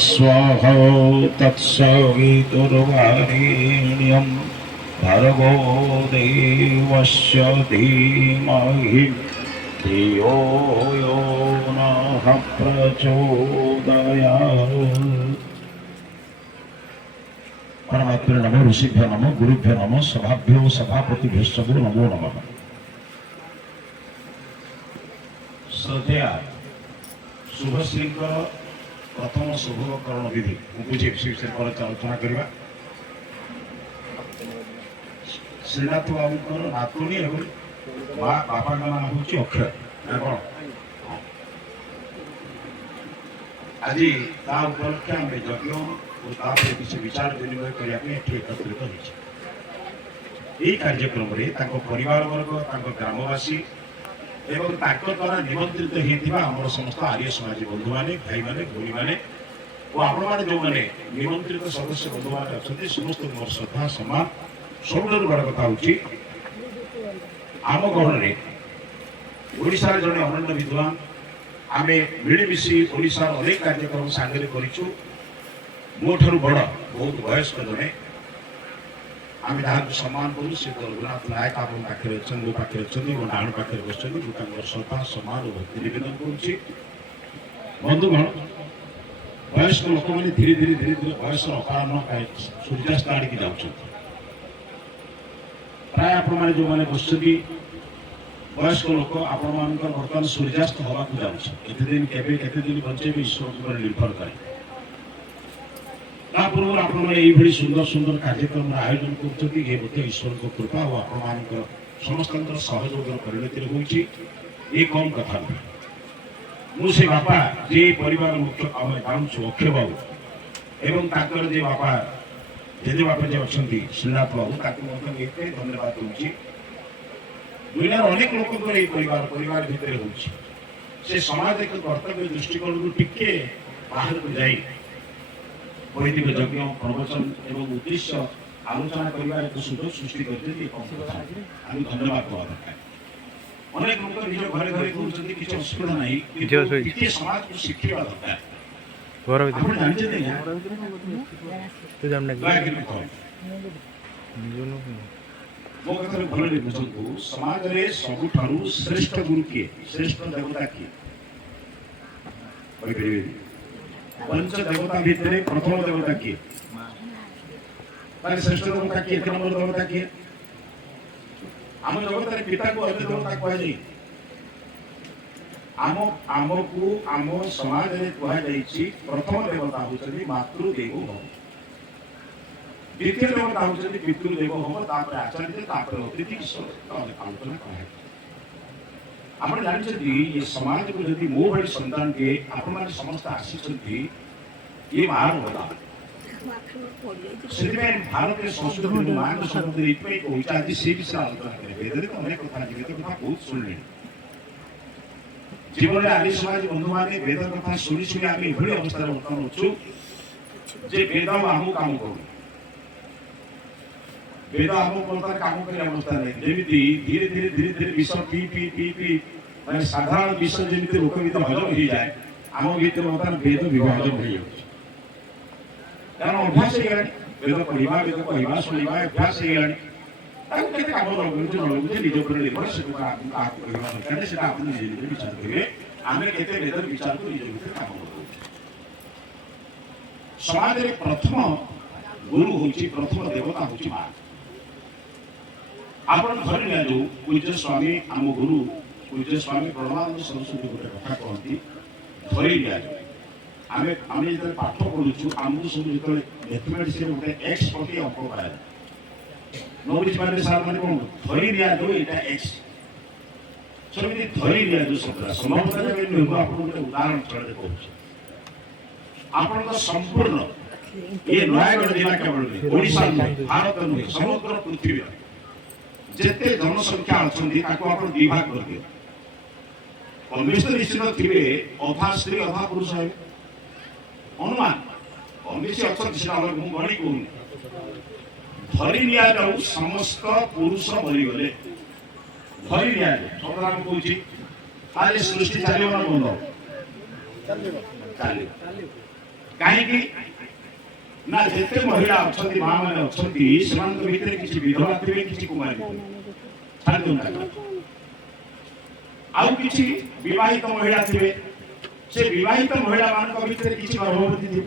स्वाहा तत्सवितुर्वरेण्यं भर्गो देवस्य धीमहि धियो यो नः प्रचोदयात्। परमात्मने नमो ऋषिभ्यो नमो गुरुभ्यो नमो सभाभ्यो सभापतिभ्यश्च नमो नमः। श्रद्धेय शुभश्री प्रथम शुभकरण विधि बुझे विषय पर आलोचना करवा। श्रीनाथ बाबू नातुणी और माँ बापा नाम हूँ अक्षय कौन आज उपलक्षे आम यज्ञ और किसी विचार विनिमय करने एकत्रित होती। कार्यक्रम परिवार वर्ग ग्रामवासी एवं द्वारा निमंत्रित होता समस्त आर्य समाजी बंधु मैंने भाई मैंने भौणी मैंने और आपण मैंने जो मैंने निमंत्रित सदस्य बंधु मैंने अच्छा समस्त मोर श्रद्धा सम्मान सब बड़ कथा हूँ आम गहन ओडिशा जड़े अनन्य विद्वान आम मिलमिशी ओडिशार अनेक कार्यक्रम सांगे करूँ मो ठार बड़ बहुत वयस्क जड़े आम जहाँ सम्मान करूँ से रघुनाथ नायक आप पाखे अच्छा मो पाखे अच्छा मो डाण पाखे बस श्रद्धा सम्मान और भक्ति निवेदन करुच्ची। बंधुगण वयस्क लोक मैंने धीरे धीरे धीरे धीरे बयस अकारण सूर्यास्त आड़ की जाऊँ प्राय आपण मैंने जो मैंने बस वयस्क लोक आपण मान बर्तमान सूर्यास्त हवा को जाते दिन केते दिन बचे ईश्वर निर्भर करे। पूर्व आप सुंदर सुंदर कार्यक्रम आयोजन कर ईश्वर को कृपा और आप समस्त सहयोग परिणति होती कम कथा नुहे। मुझे बापा जे परिवार मुख्य आम जानूँ अक्षय बाबू एवं जे बापा जेजे बापा जे अच्छा श्रीनाथ बाबू धन्यवाद दूसरी। दुनिया अनेक लोक परिवार भितर हो समाज एक कर्तव्य दृष्टिकोण टिके बाहर को जाई वैदिक यज्ञ प्रवचन एवं उद्देश्य आलोचना करने एक सुযোগ सृष्टि करते धन्यवाद दवा दरकार। अनेक लोग निज घरे घरे कहते किसी असुविधा ना समाज को शिखा दरकार। मो कथा भल बुझु समाज में सबुठारु श्रेष्ठ गुरु किए श्रेष्ठ देवता किए पंच देवता भितर प्रथम देवता किए श्रेष्ठ देवता किए एक नंबर देवता किए आम जगत पिता को अन्य देवता कहुई आम को आम समाज में कहुई प्रथम देवता होती मातृदेव भव द्वितीय देवता होती पितृदेव भव आचार्य अतिथि आलोचना कह आप जानते ये समाज को जब मो भाई सन्तान के आप समस्त आसी ये महान होता से भारत संस्कृति मान शब्द ये कहते से विषय आलोचना करें वेद तो अनेक कथा कथा बहुत शुणिले जीवन में आदि समाज बंधु मैंने वेद कथा शुणी शुणी आम ये अवस्था बर्तमान अच्छु वेद आम कम कर वेद आम बर्तमान कम कर अवस्था नहीं जमी धीरे धीरे धीरे धीरे विष पी पी पी पी मैं साधारण विष जमी लोक भीतर हजम हो जाए आम भीतर बर्तमान वेद विभाजन हो कारण अभ्यास हो गला वेद पढ़ा वेद कहवा शुणा अभ्यास हो गला कम लगुचे न लगुचे निज पर निर्भर से दरकार आप निजे निजे विचार करेंगे आम के वेद विचार को निज भीतर कम लगू। समाज में प्रथम गुरु हूँ प्रथम देवता हूँ माँ। आप धरी नि पूज्य स्वामी आम गुरु पूज्य स्वामी परमानंद सरस्वती गोटे कथा कहती धरी नि आम जो पाठ पढ़ुचु आमको सब जो मैथमेटिक्स गोटे एक्स प्रति अंक पाए न बुझी पारे सार मैंने कौन धरी नि एक्स सेमती धरी नि शब्द संभवतः आप गोटे उदाहरण स्थल कहूँ आप संपूर्ण ये नयागढ़ जिला केवल ओडिशा भारत नुहे समग्र पृथ्वी जिते जनसंख्या अच्छा विभाग कर दिए कमिस्ट निश्चित थे अधा स्त्री अधा पुरुष है अनुमान कमिस्ट अच्छा गणी कहूँ धरी नि समस्त पुरुष मरीगले धरी नि कहूँ सृष्टि चलो ना बंद चलो कहीं ना जिते महिला अच्छा माँ मैंने अच्छा भितर किसी विधवा थे किसी कुमारी छाड़ आउ किसी विवाहित महिला थे से विवाहित महिला मान भितर किसी गर्भवती थे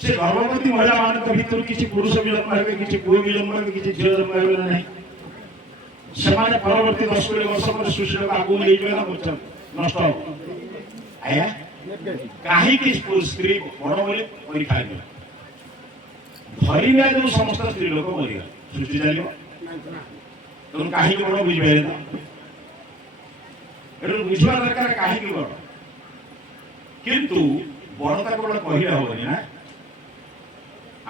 से गर्भवती महिला मान भितर किसी पुरुष भी जन्म हे किसी पुओ भी जन्म हे किसी झील जन्म हे ना से परवर्ती 10-20 वर्ष पर सुशील आगू नहीं नष्ट आया कहीं स्त्री बड़ बोले परीक्षा धरी जो समस्त स्त्री लोक मरीगले सृष्टि चलो तुम कहीं बड़ बुझे बुझा दरकार कहीं बड़ किंतु बड़ता केवल कहले हेनी ना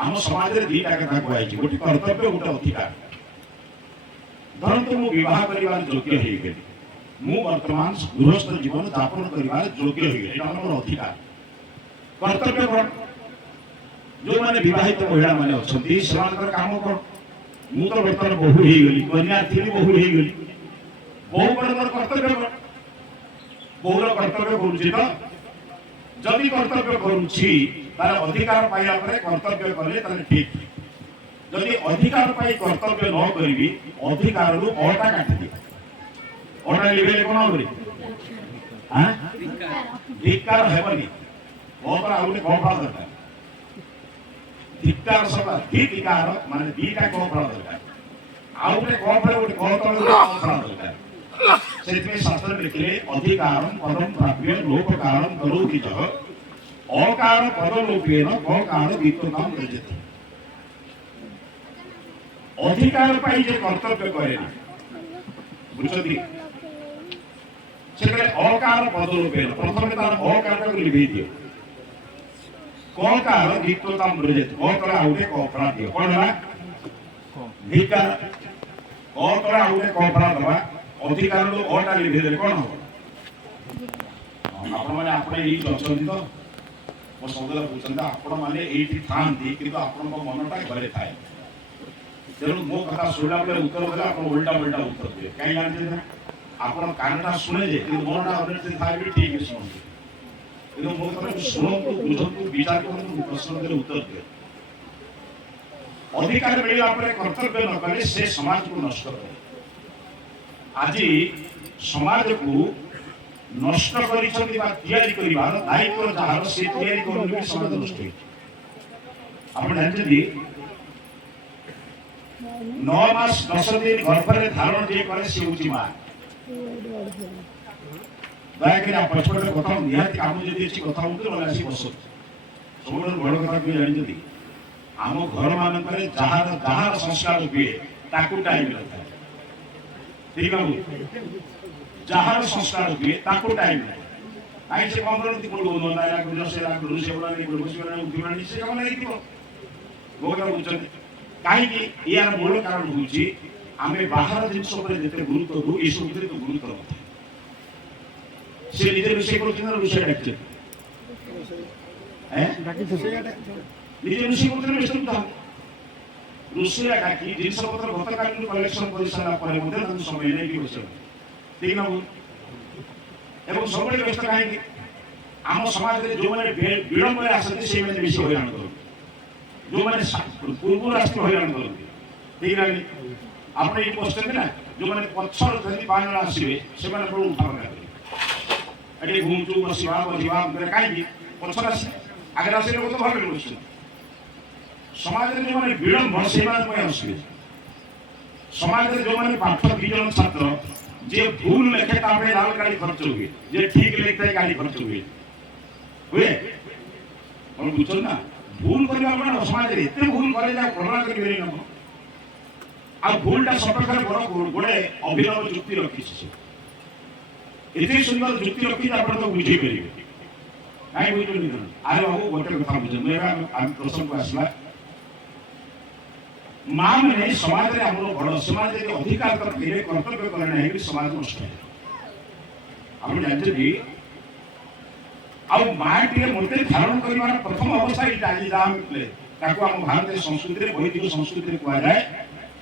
आम समाज में दीटा कथा कहुई गोटे कर्तव्य गोटे अधिकार धरतु मु विवाह कर योग्य हो गली मु वर्तमान गृहस्थ जीवन यापन कर योग्य हो गली मोर अधिकार कर्तव्य कौन जो मैंने विवाहित महिला मैंने अच्छा काम कौन मु तो बर्तमान बहु हो गली कन्या थी बहु हो गली बहु बड़ मोर कर्तव्य कौन बहुर कर्तव्य करुच्ची तो जदि कर्तव्य करुच्ची तार अधिकार पाइला कर्तव्य कले ठीक जदि अधिकार पाई कर्तव्य न करी अधिकार रु अटा काटि अटा लिभेले कौन हम धिक्कार हेबनी बहुत आउ गोटे कफल दरकार धिक्कार सभा धिकार माने दीटा कफल दरकार आउ गोटे कफल गोटे कफल दरकार से शास्त्र लिखिले अधिकार पदम प्राप्य लोककारम करोति च अकार पदलोपेन ककार वित्तनाम रजति अधिकार पाई जे कर्तव्य करे बुझती से अकार पदलोपेन प्रथम तार अकार को लिभे दियो ककार वित्तनाम रजति अकार आउटे कपड़ा दियो कोन है धिकार अकार आउटे कपड़ा दवा अधिकार रो अटा लिभे दे कोन हो आपण माने आपण एई अछंती तो मो सबला पूछन आपण माने एठी थांती किंतु आपण को मनटा घरे थाए तेणु मो कथा सुनला बेले उत्तर देला आपण उल्टा उल्टा उत्तर दिए कहीं जानते ना आपण कानटा सुने जे किंतु मनटा अनर्थ थाए भी ठीक है सुन किंतु मो कथा सुनतु बुझतु विचार करतु प्रश्न देले उत्तर दिए अधिकार मिलला परे कर्तव्य न करे से समाज को नष्ट करे आज समाज को नष्ट करिसथि बा तयारी करिवार दायित्व जहार से तयारी करले समाज नष्ट होई आपण जानते 9 मास 10 दिन गर्भरे धारण जे करे से उची मां दयाकरी आप पछपटे कथा निहाती काम जदि अछि कथा उठे न आसी बस सबरो बड़ कथा भी जानि आम घर मानकरे जहार संस्कार हुए ताकू टाइम लगता है ठीक है जहार संस्कार हुए ताकू टाइम आई से कम करती बोल बोल ना या गुरु से लाग गुरु से बोला नहीं गुरु से बोला उठिबानी से कम नहीं दिबो गोगा बुझते काहे कि यार मूल कारण होची आमे बाहर जिंस ऊपर जेते गुरुत्व दु ई सब तो गुरुत्व नଥାଏ से निजे विषय को चिन्ह विषय डाकते हैं बाकी तो निजे विषय को चिन्ह विषय तो रुसिया डाकी जिंस पत्र गतकालीन कलेक्शन परिसाला परे मध्ये तांको समय नै कि बसे ठीक ना एवं सबले व्यस्त काहे आम समाज रे जो माने विलंब रे आसते से माने विषय होयान करो जो माने पूर्व राष्ट्र होयान करो ठीक ना आपने ये पोस्ट ना जो माने पछर जदी पान आसीबे से माने बड़ उठा कर अरे घूमचू बसिवा करे काहे पछर आसी आगे आसी लोग तो भाग ले समाज रे जो माने विलंब से माने कोई आसीबे समाज रे जो माने पाठ विजन छात्र जे भूल लिखे तापे लाल गाड़ी खर्च हुए जे ठीक लिखते गाड़ी खर्च हुए और बुझो ना भूल करबा अपन समाज रे एते भूल करे जा कोरोना करिबे न आ भूलटा सपक्षर बड़ गोटे अभिनव जुक्ति रखी एते सुंदर जुक्ति रखी आपण तो बुझी परिबे काई बुझुनी आरे बाबू गोटे कथा बुझ मेरा प्रसंग को आसला मां मैंने समाज रे हमरो बड़ समाज रे अधिकार कर के कर्तव्य करना है कि समाज नष्ट है हम जानते भी अब मां के मोटे धारण करबार प्रथम अवस्था इटा आज जाम ले ताको हम भारतीय संस्कृति रे वैदिक संस्कृति रे कुआ जाय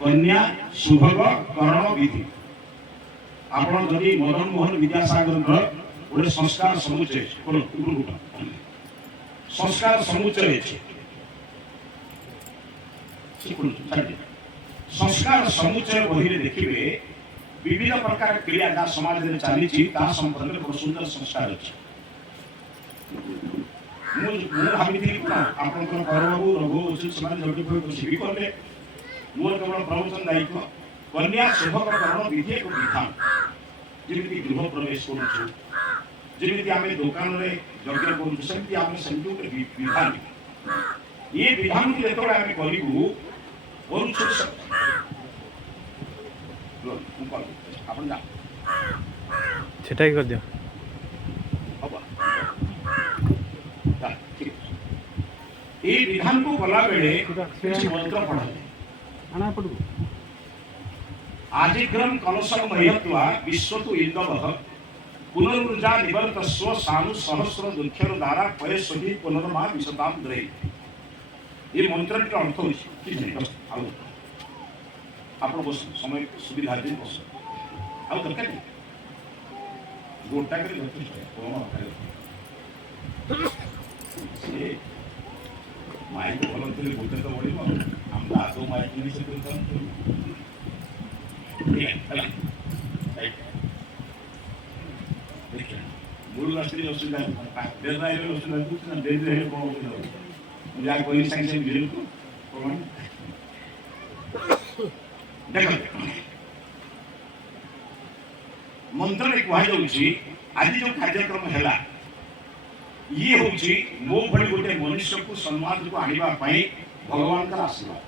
कन्या सुभग करण विधि आपण जदि मदन मोहन विद्यासागर रो ओडे संस्कार समुच्चय कोन गुरुकुट संस्कार समुच्चय संस्कार समुच्चय बही देखिए विविध प्रकार क्रिया जहाँ समाज में चली संपर्क में बहुत सुंदर संस्कार अच्छे भावी बाबू रघु जोड़ी भी कले मोर केवल प्रवचन दायित्व कन्या शुभकरण विधि एक विधान जमी गृह प्रवेश करमी आम दुकान में यज्ञ करमती विधान ये विधान को जो आम करूँ সেটাই করে দিও এই বিধান को गला बेले मंत्र पढ़ा आजिग्रम कलशम मह्यत्वा विश्वतु इंदवः पुनरुर्जा निवर्तस्व सानु सहस्र दुःखेर द्वारा पयस्वती पुनर्मा विशताम द्रयी ये मंत्र का अर्थ होइछि कि नहीं आउ आपण बस समय सुविधा दिन बस आउ दरकार नहीं गोटा करे कोन से माइक बोलन तले बोलते तो बड़ी हम दादो माइक नहीं से बोलता ठीक है चला देखिए मूल राष्ट्रीय असुविधा देश राष्ट्रीय असुविधा कुछ ना देश रहे कौन मुझे कोई साइंस से मिले को कौन देखो मंत्र में कहा जाउछि आज जो कार्यक्रम हैला ये होउछि मो भली गोटे मनुष्य को सम्मान को आनिबा पई भगवान का आशीर्वाद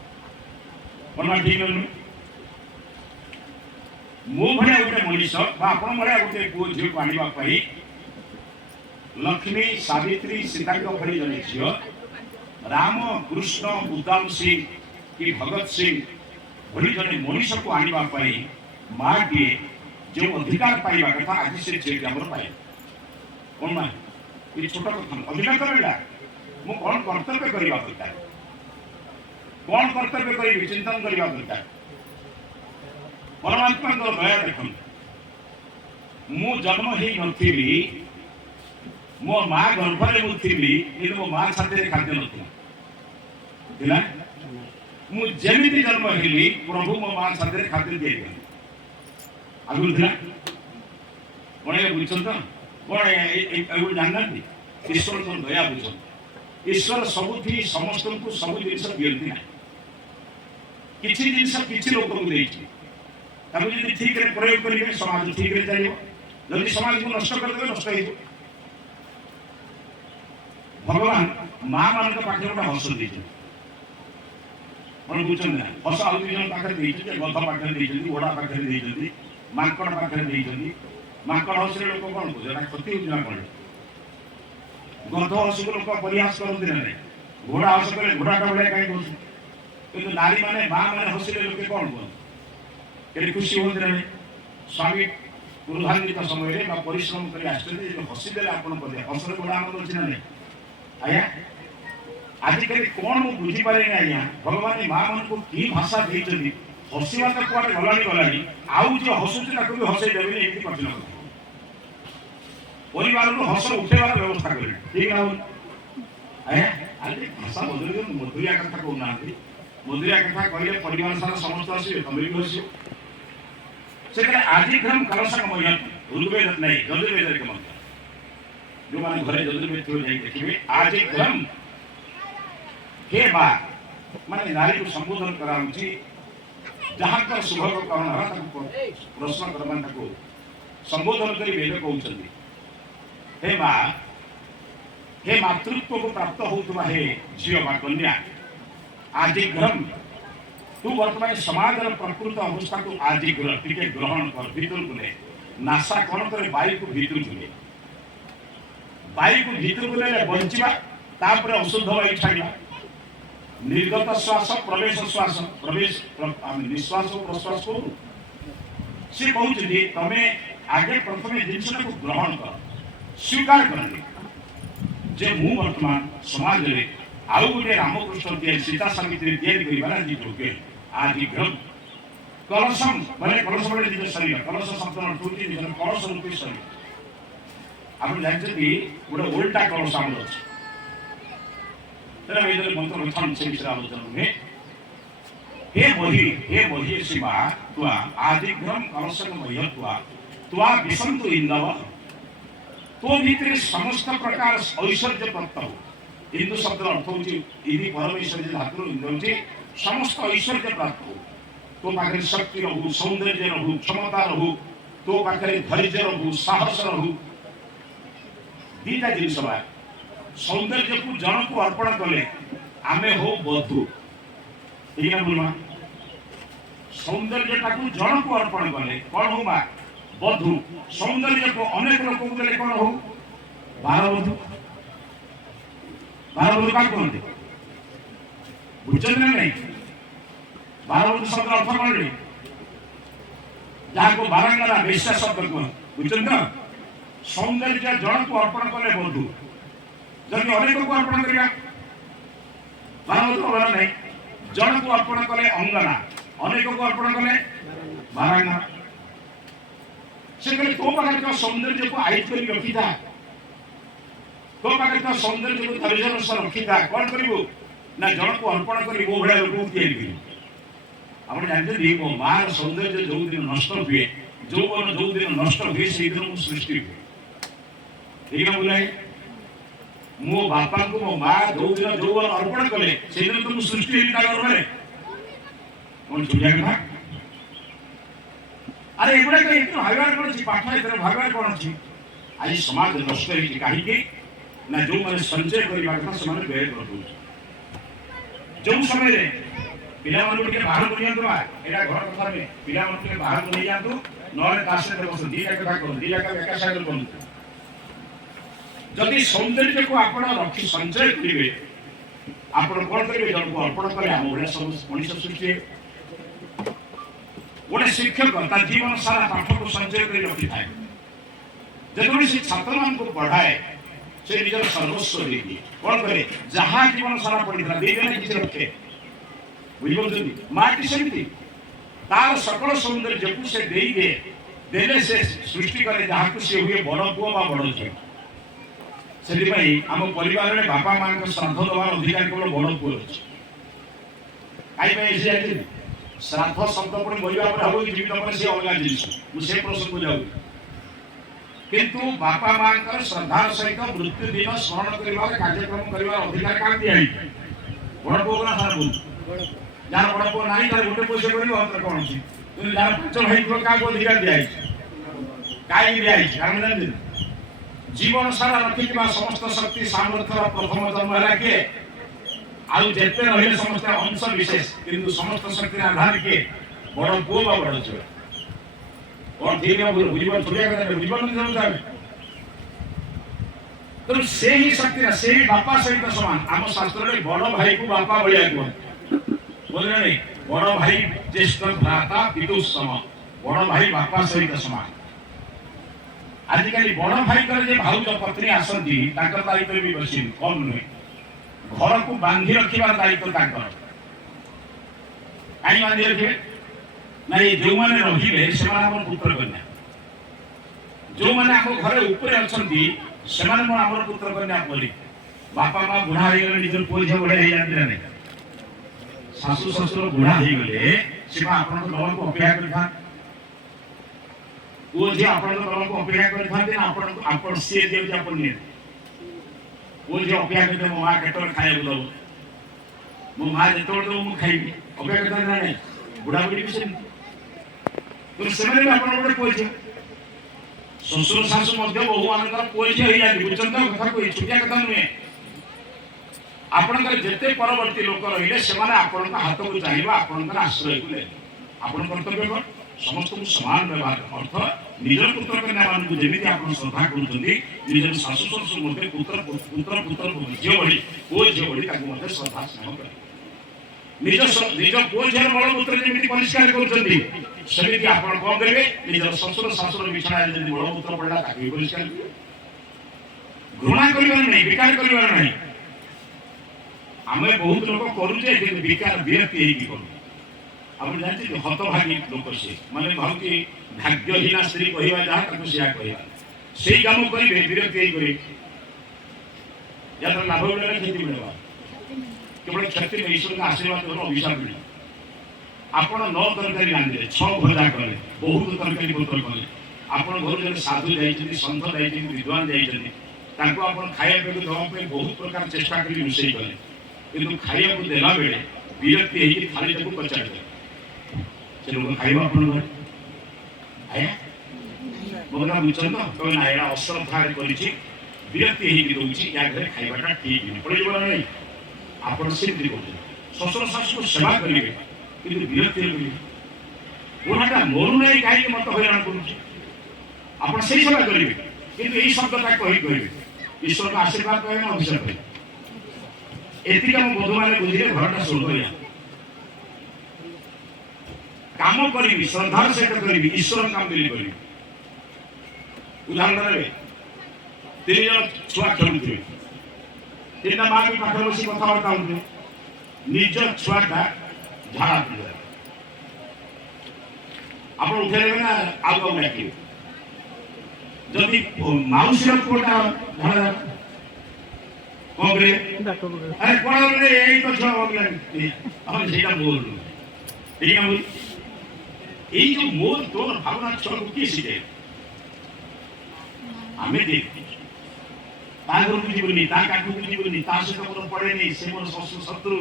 कोना ठीक न मो भली गोटे मनुष्य बा आपण भली गोटे पुओ झियो को आनिबा पई लक्ष्मी सावित्री सीता को भली जने झियो राम कृष्ण उद्धम सिंह की भगत सिंह भली जने मनुष्य को आनिबा पई मां के जो अधिकार पाइबा कथा आज से जे हमर पाए कोन मा ये छोटा कथा अधिकार करला मु कोन कर्तव्य करिबा दरकार कोन कर्तव्य करी चिंतन करिबा दरकार परमात्मा को दया देखन मु जन्म ही नथिली मो मां गर्भ रे मुथिली किंतु मो मां छाती रे खाद्य नथिला दिला मु जेमिति जन्म हेली प्रभु मो मां छाती रे खाद्य दे दे आगु दिला कोणे बुझछन त कोणे ए जानना ईश्वर को दया बुझछन ईश्वर सबुथि समस्त को सब जिंस दियंती ना किछि जिंस किछि लोक को देछि ताकि यदि ठीक रे प्रयोग करिवे समाज ठीक रे जाइबो यदि समाज को नष्ट कर देबे नष्ट हेइबो भगवान मां मान के पाखे गोटा हंस देछि मन बुझछन ना हंस आउ जन पाखे देछि गध पाखे देछि घोड़ा पाखे देछि मांकड़ पाखे देछि मांकड़ हंसरे लोक कोन बुझे ना क्षति होना कोन गध हंस को लोक प्रयास करते ना घोड़ा हंस करे घोड़ा का बळे काई बोल किंतु नारी माने मां माने हंसरे लोक कोन बोल केडी खुशी होते ना स्वामी गुरुधान्वित समय रे बा परिश्रम करी आस्ते जो हंसी देले आपण पदे हंसरे बड़ा आनंद अछि ना नहीं आया आजिकल कौन मु बुझी पारे ना आया भगवान मां मन को की भाषा देइछथि हसीवा त कोआडे गलानी आउ जो हसुछि ताको भी हसै देबे एति कठिन परिवार को हस उठेबार व्यवस्था करी ठीक ना आया आज भाषा बदल मधुरिया कथा को नांती मधुरिया कथा कहले परिवार सारा समस्त आसी तमे भी हसी सेकरे आजिक्रम कलशक मह्यम ऋग्वेद नहीं यजुर्वेद के मंत्र जो माने घरे यजुर्वेद को जाई देखिबे आजिक्रम के बाद माने नारी को संबोधन कराउची जहाँ का शुभ कारण है प्रश्न करमान को संबोधन करी वेद कहउछंती हे मातृत्व को प्राप्त होतबा हे झियो बा कन्या आजिग्रम तू वर्तमान समाज प्रकृत अवस्था को आजिग्रह टिके ग्रहण कर भीतर को ले नासा कोन करे वायु को भीतर को ले वायु को भीतर को ले बंचिबा तापर औषध वायु छाड़िबा निर्गत श्वास प्रवेश निश्वास प्रश्वास को से कहते तमे आगे प्रथम जिनस को ग्रहण कर स्वीकार कर जे मु वर्तमान समाज रे आउ गोटे रामकृष्ण दिए सीता समिति तैयारी करिबार जी जोगे आज ग्रह कलशम माने कलश बले निज शरीर कलश शब्द टूटी निज कलश रूपी शरीर आपण जानते गोटे उल्टा कलश आम तेरा वेदन मंत्र रचन से विषय आलोचना में हे मही शिवा त्वा आदिग्रम कलशमय त्वा विसंतु इंदव तो भीतर समस्त प्रकार ऐश्वर्य प्राप्त हो हिंदू शब्द अर्थ होची इदी परमेश्वर धातु इंद होची समस्त ऐश्वर्य प्राप्त हो तो पाखे शक्ति रहू सौंदर्य रहू क्षमता रहू तो पाखे धैर्य रहू साहस रहू दीटा जिनस बा सौंदर्य को जन को अर्पण कले आमे हो बधु ठीक है बोलमा सौंदर्य को जन को अर्पण कले कौन हो बा बधु सौंदर्य को अनेक लोक को देले कौन हो बार बधु का कौन दे बुझन नहीं बार बधु शब्द अर्थ कौन रे जहाँ को बारंगला वेश्या शब्द को बुझन ना सौंदर्य जन को अर्पण कले बधु जब अनेक को अर्पण करिया बार बधु वाला नहीं जन को अर्पण कले अंगना अनेक को अर्पण कले बारंगा से कहले तो पाखे तो सौंदर्य को आयत करी रखी था तो पाखे तो सौंदर्य को धैर्य से रखी था कौन करिवो ना जन को अर्पण करी वो भड़ा लोक तैयारी करी आपण जानते दी वो मार सौंदर्य जो दिन नष्ट हुए जो दिन नष्ट हुए से दिन सृष्टि हुए ठीक है बोले मो बापा को मो मां जो दिन जो अर्पण कले से दिन तुम सृष्टि ही का करबे कौन छुटिया कथा अरे एगुड़ा के इतना भागवार कोन छी पाठा इतना भागवार कोन छी आज समाज नष्ट होई काहे कि ना जो माने संचय करिबा कथा समान व्यय कर दउ जो समय रे पिला मन के बाहर को नियंत्रण एटा घर कथा में पिला मन के बाहर को नहीं जातु नले कासे रे बस दीटा कथा कर दीटा का एका साइड बन जदि सौंदर्य को आपण रखी संचय करिवे आपण कोन करिवे जन को अर्पण करे हम ओडा सब मनुष्य सृष्टि गोटे शिक्षक तार जीवन सारा पाठ को संचय कर रखी था जब से छात्र मान को पढ़ाए से निजर सर्वस्व देगी कौन करे जहाँ जीवन सारा पढ़ी था देवे किसी रखे बुझे माटी सेमती तार सकल सौंदर्य को से देले से सृष्टि करे जहाँ को से हुए बड़ पुओ बा बड़ झियो से आम परिवार में बापा मां को श्राद्ध देवार अधिकार केवल बड़ पुओ अच्छे कहीं श्राद्ध शब्द पर बोलवा पर हो जीवित पर से अलग जिनिस से प्रश्न को जाऊ किंतु बापा मां कर श्रद्धार सहित मृत्यु दिन स्मरण करिवार कार्यक्रम करिवार अधिकार काम दिया है बड़ पुओ सारा बोल जार बड़ पुओ नाही तार गोटे पैसे करियो अंतर कोन छी तुम जार पांच भाई को का को अधिकार दिया है काई दिया है हम जान जीवन सारा रखिबा समस्त शक्ति सामर्थ्य प्रथम जन्म हला के आउ जेते रहिले समस्त अंश विशेष किंतु समस्त शक्ति आधार के बड़ पुओ बा बड़ झियो और ठीक है बुझिबा छोड़िया कर बुझिबा नहीं समझा तो से ही शक्ति से ही बापा सहित समान आम शास्त्र रे बड़ भाई को बापा बलिया को बोल नहीं बड़ भाई ज्येष्ठ भ्राता पितुः सम बड़ भाई बापा सहित समान आजिकल बड़ भाई कर जे भाउज पत्नी आसंती ताकर दायित्व भी बसी कम नहीं घर को बांधी रखिबार दायित्व ताकर आई बांधी रखे नहीं जो माने रहिले से माने हमर पुत्र कन्या जो माने हम घरे ऊपर अछंती से माने हमर पुत्र कन्या बोली बापा मां बुढ़ा हो गले निजर पुओ झे बड़े हे जानते नहीं सासु ससुर बुढ़ा हो गले से आपन दल को अपेक्षा करि था वो जे आपन दल को अपेक्षा करि था ना आपन से देव जे आपन ने वो जो अपेक्षा करते मो मां केतल खाए बोलो मो मां जेतल तो मु खाइबी अपेक्षा करता नहीं बुढ़ा बुढ़ी भी तो समय आपन गोटे कोइछ ससुर सासु मध्य बहु मानकर कोइछ हो जाय बुझंत कथा कोइ छुटिया कथा नुहे आपन जेते परवर्ती लोक रहिले से माने आपन का हाथ को चाहिबा आपन का आश्रय को ले आपन कर्तव्य को समस्त को समान व्यवहार अर्थ निजर पुत्र कन्या मान को जेमिति आपन श्रद्धा करूछंती निजर सासु ससुर मध्य पुत्र झियो बड़ी ओ झियो बड़ी ताको मध्य श्रद्धा स्नेह करे निज पुओ झियो बड़पुत्र जेमिति परिष्कार करूछंती सेमिति आपन कोन करिवे निजर ससुर सासुर बिछाना जदि बड़पुत्र पड़ला ताको परिष्कार घृणा करिवार नहीं विकार करिवार नहीं आमे बहुत लोग करूचे कि विकार विरक्ति हेई कि करू आपण जानते हतभागी लोक से माने भाउकी भाग्यहीना स्त्री कहिबा जहा ताको सिया कहिबा सेई काम करिवे विरक्ति हेई करी या तो लाभ मिलले खेती मिलबा केवल क्षति नहीं ईश्वर का आशीर्वाद और अभिशाप मिले आपण 9 तरकारी रांधिले 6 भजा कले बहुत तरकारी बोतल कले आपण घर जने साधु जाइछथि संत जाइछथि विद्वान जाइछथि ताको आपण खाया पे दवा पे बहुत प्रकार चेष्टा करी रुसई कले किंतु खाया को देला बेले विरक्ति हेई खाली ताको पचाड़ दे से लोग खाइबा आपण घर आया मोना बुझछन तो ना एरा अश्रद्धा करिछि विरक्ति हेई दोछि या घरे खाइबाटा ठीक नहीं पड़े बोला नहीं आपण सिद्धि को ससुर सासु को सेवा करिवे किंतु विरक्ति हेई ओनाटा मोर नहीं काहे मत हैरान करूछि आपण सही सेवा करिवे किंतु एई शब्दटा कहि कहिवे ईश्वर का आशीर्वाद कहे ना अभिशाप कहे एतिका म बधु माने बुझिले घरटा सुन करिया काम करिवि श्रद्धार सहित करिवि ईश्वर काम बिली करिवि उदाहरण रे 3 जन छुआ खेलुथिबे 3टा मां भी पाखर बसी कथाबार्ता होते निज छुआटा झाड़ा पीला आप उठेले ना आउ कम डाकिबे जदि माउसी पुटा झाड़ा कौन करे अरे कोड़ा रे एई तो छुआ होगला हम सेटा बोल ठीक है এই যে মোর তোর ভাবনা ছড় কি শিখে আমি দেখি তা ঘরକୁ ଯିବୁନି ତା କାଠକୁ ଯିବୁନି ତା ସହିତ ମୋର ପଡେନି ସେ ମୋର ଶତ୍ରୁ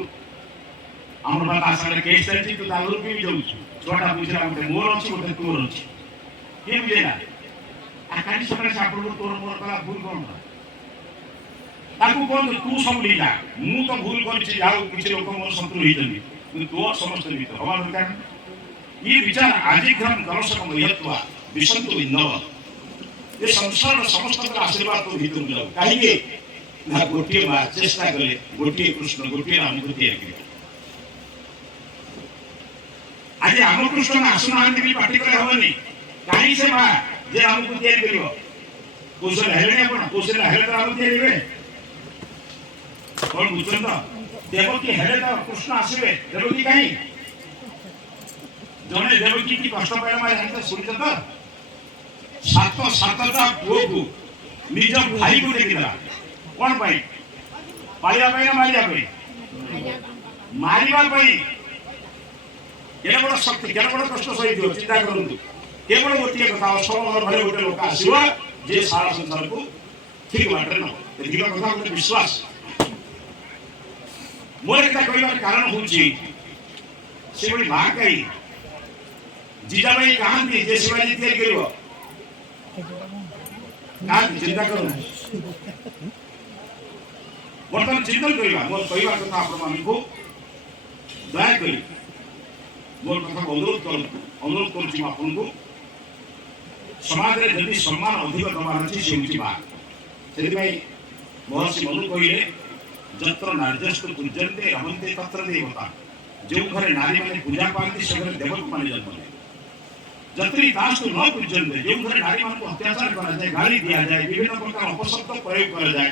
ଆମର ବା ତା ସାଙ୍ଗରେ କେସ୍ ଚାଲିଛି ତୁ ତା ଘରକୁ ବି ଯାଉଛୁ ଛୁଆଟା ବୁଝିଲା ଗୋଟେ ମୋର ଅଛି ଗୋଟେ ତୋର ଅଛି କିଏ ବୁଝେନା ଆକାଶୀ ସକାଳେ ଆପଣଙ୍କୁ ତୋର ମୋର କଲା ଭୁଲ କଣ ତାକୁ କୁହନ୍ତୁ ତୁ ସବୁ ନେଇଯା ମୁଁ ତ ଭୁଲ କରିଛି ଯାଉ କିଛି ଲୋକ ମୋର ଶତ୍ରୁ ହେଇଛନ୍ତି କିନ୍ତୁ ତୋ ସମସ୍ତ ଭିତରେ ହବା ଦରକାର ये विचार आजीघ्रम दर्शक महत्वा विसंतु विन्नव ये संसार समस्त आशीर्वाद तो भीतर जाओ कहीं ना गोटे माँ चेष्टा कले गोटे कृष्ण गोटे राम को तैयार कर आज राम कृष्ण आसुना भी पार्टी करे हबनी कहीं से माँ जे राम को तैयार करियो कौशल हेले आपण कौशल हेले राम तैयार हेबे कोन बुझन तो देवकी हेले तो कृष्ण आसीबे देवकी कहीं जने देवकी की कष्ट पाइला माय जानते सुनित तो सातटा पुओ को निज भाई को देखिला कोन भाई पाइया भाई ना मारिया भाई मारिबा भाई केने बड़ शक्ति केने बड़ कष्ट सही दियो चिंता करंतु केवल गोटिए कथा सब घर भले गोटे लोक आसीबा जे सारा संसार को ठीक बाटे न एतिका कथा गोटे विश्वास मोर एकटा कहबार कारण होउची से बड़ी मां कही जीजा भाई कहां थी जे शिवाजी तैयार करियो ना चिंता करो वर्तमान चिंतन करिवा मोर कहबार कथा आपण मानकु दया करी मोर कथा अनुरोध करूची आपण को समाज रे जदि सम्मान अधिक दबार अछि सेउची बा सेति भाई महर्षि मनु कहिले जत्र नार्यस्तु पूज्यन्ते रमन्ते तत्र देवता जो घरे नारी माने पूजा पाती से घरे देवता माने जन्म ले जत्री दास को न पूजन्ते जो घरे नारी मान को अत्याचार करा जाए गाली दिया जाए विभिन्न प्रकार अपशब्द प्रयोग करा जाए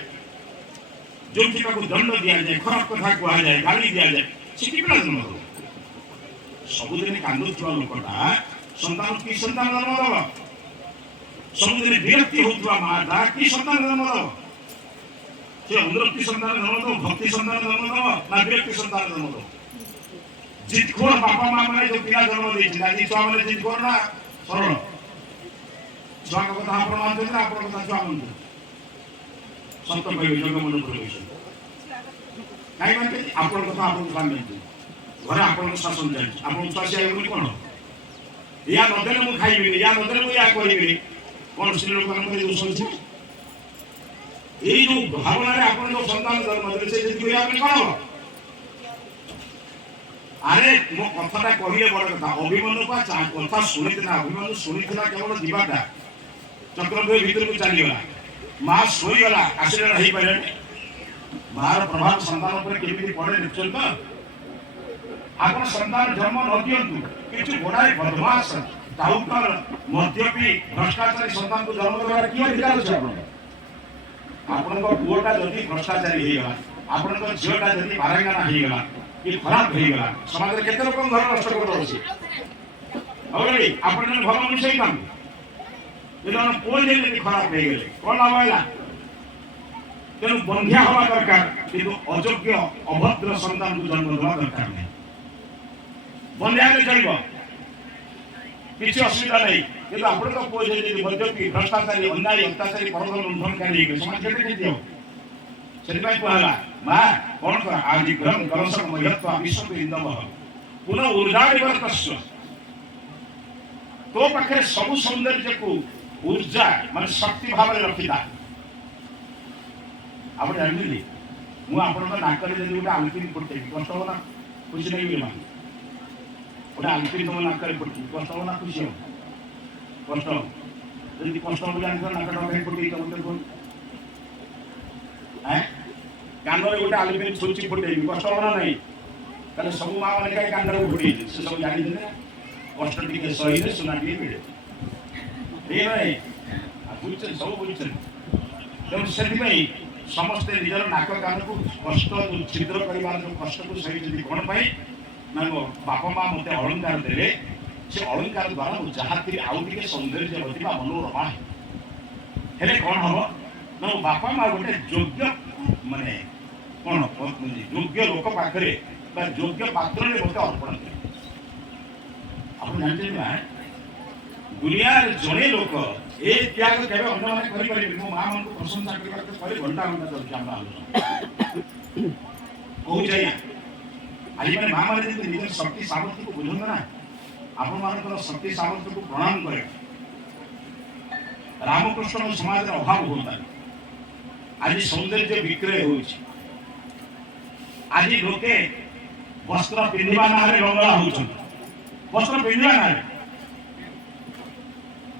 जो टिका को दंड दिया जाए खराब कथा कहा जाए गाली दिया जाए सिटी पिला जन्म हो सबुदिन कांदुथवा लोकटा संतान की संतान जन्म दब सबुदिन विरक्ति होतवा माता की संतान जन्म दब से अनुरक्ति संतान जन्म दब भक्ति संतान जन्म दब ना विरक्ति संतान जन्म दब जितखोर बापा मां माने जो पिला जन्म देछि आदि छुआ माने जितखोर ना सरल छुआ का कथा आपण मानते ना आपण कथा छुआ मानते सत्य कहबे जग मन प्रवेश काई मानते आपण कथा आपण मानते घरे आपण शासन जाय आपण छुआ आइ बोली कोन या नदेले मु खाइबी या नदेले मु या करिबी कोन श्री लोक मन दोष अछि एई जो भावना रे आपण जो संतान जन्म देले से जति आपण कोन अरे मो कथाटा कहिले बड़ कथा अभिमन्यु का कथा सुनितना अभिमन्यु सुनितना केवल दिबाटा चक्रव्यूह भीतर को चली गला मां सोई गला आशीर्वाद रही पारे मार प्रभाव संतान पर केमिति पड़े निश्चित आपण संतान जन्म न दियंतु किछु गोडाई बदमाश टाउटर मध्यपी भ्रष्टाचारी संतान को जन्म देबार की अधिकार अछि आपण को पुओटा जदी भ्रष्टाचारी हे गला आपण को झियोटा जदी बारंगाना हे गला ये खराब हो गला समाज रे केते रकम घर नष्ट कर दउछि अबरे आपण ने भलो मनुष्य ही काम ये जन पोल जे खराब हो गेले कोन लाभ होला ତେଣୁ ବନ୍ଧ୍ୟା ହେବା ଦରକାର, କିନ୍ତୁ ଅଯୋଗ୍ୟ ଅଭଦ୍ର ସନ୍ତାନକୁ ଜନ୍ମ ଦେବା ଦରକାର ନାହିଁ। ବନ୍ଧ୍ୟା ହେଲେ ଚଳିବ, କିଛି ଅସୁବିଧା ନାହିଁ, କିନ୍ତୁ ଆପଣଙ୍କ ପୁଅ ଯଦି ମଦ୍ୟପି, ଭ୍ରଷ୍ଟାଚାରୀ, ଅନ୍ୟାୟୀ, ଅତ୍ୟାଚାରୀ, ପରଧନ ଲୁଣ୍ଠନକାରୀ ହେଇଗଲେ ସମାଜ କେତେ କ୍ଷତି ହେବ? ସେଥିପାଇଁ କୁହାଗଲା, ମା କଣ କର ଆଜି ଗ୍ରହଣ କଳସ ମହତ୍ୱ ବିଶ୍ୱ ଇନ୍ଦବ ପୁନଃ ଉର୍ଜାରିବର୍ତ୍ତସ୍ୟ। ତୋ ପାଖରେ ସବୁ ସୌନ୍ଦର୍ଯ୍ୟକୁ ऊर्जा मान शक्ति भाव रखिता। आप जानते मुझे नाकरे जब गोटे आलपिन पड़े कष्ट हो ना खुशी नहीं मान गोटे आलपिन तुम नाकरे पड़े कष्ट हो ना खुशी हो कष्ट जब कष्ट हो जान नाक डे पड़े कान में गोटे आलपिन छुची पड़े कष्ट हो ना नहीं ताले सब माँ मैंने कहीं कान में पड़े से सब जानी कष्ट टी सही सुना टी मिले बुझे सब बुझे तेणु से समस्ते निजर नाक कान को कष्ट छिद्र कर कष्ट को सही कौन पाई ना मो बापा माँ मत अलंकार दे से अलंकार द्वारा जहाँ थी आउ टे सौंदर्यवती मनोरमा हेले कौन हम ना मो बापा माँ गोटे योग्य माने कौन योग्य लोक पाखे योग्य पात्र मत अर्पण आप जानते ना दुनिया जड़े लोक ए त्याग केवे अन्य माने करि परिबे मो मां मन को प्रशंसा करबा के परे घंटा घंटा चलछि हमरा आलोचना कहू जाय आज माने मां माने जे निज शक्ति सामर्थ्य को बुझन ना आप मानकर शक्ति सामर्थ्य को प्रणाम करे रामकृष्ण समाज रे अभाव होता आज सौंदर्य विक्रय होछि आज लोके वस्त्र पिंधिबा ना रे रंगला होछन वस्त्र पिंधिबा ना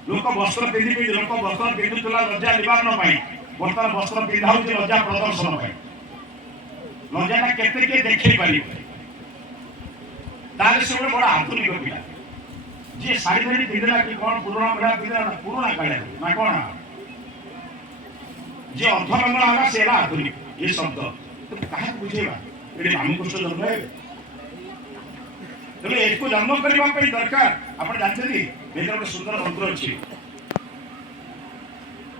लोक वस्त्र पिंधि लोक वस्त्र पिंधुला लज्जा निवारण पाई बर्तमान वस्त्र पिंधा लज्जा प्रदर्शन पाई लज्जाटा केते के देखै पारि ताले से बड़ा आधुनिक पिला जे साड़ी धरी पिंधला कि कोन पुराना बड़ा पिंधला ना पुराना काले ना कोन जे अर्थमंगल आला सेला आधुनिक ये शब्द तो काहे बुझेबा एडी रामकृष्ण जन्म है तले एको जन्म करबा पे दरकार आपण जानते वेदर गोटे सुंदर मंत्र अच्छी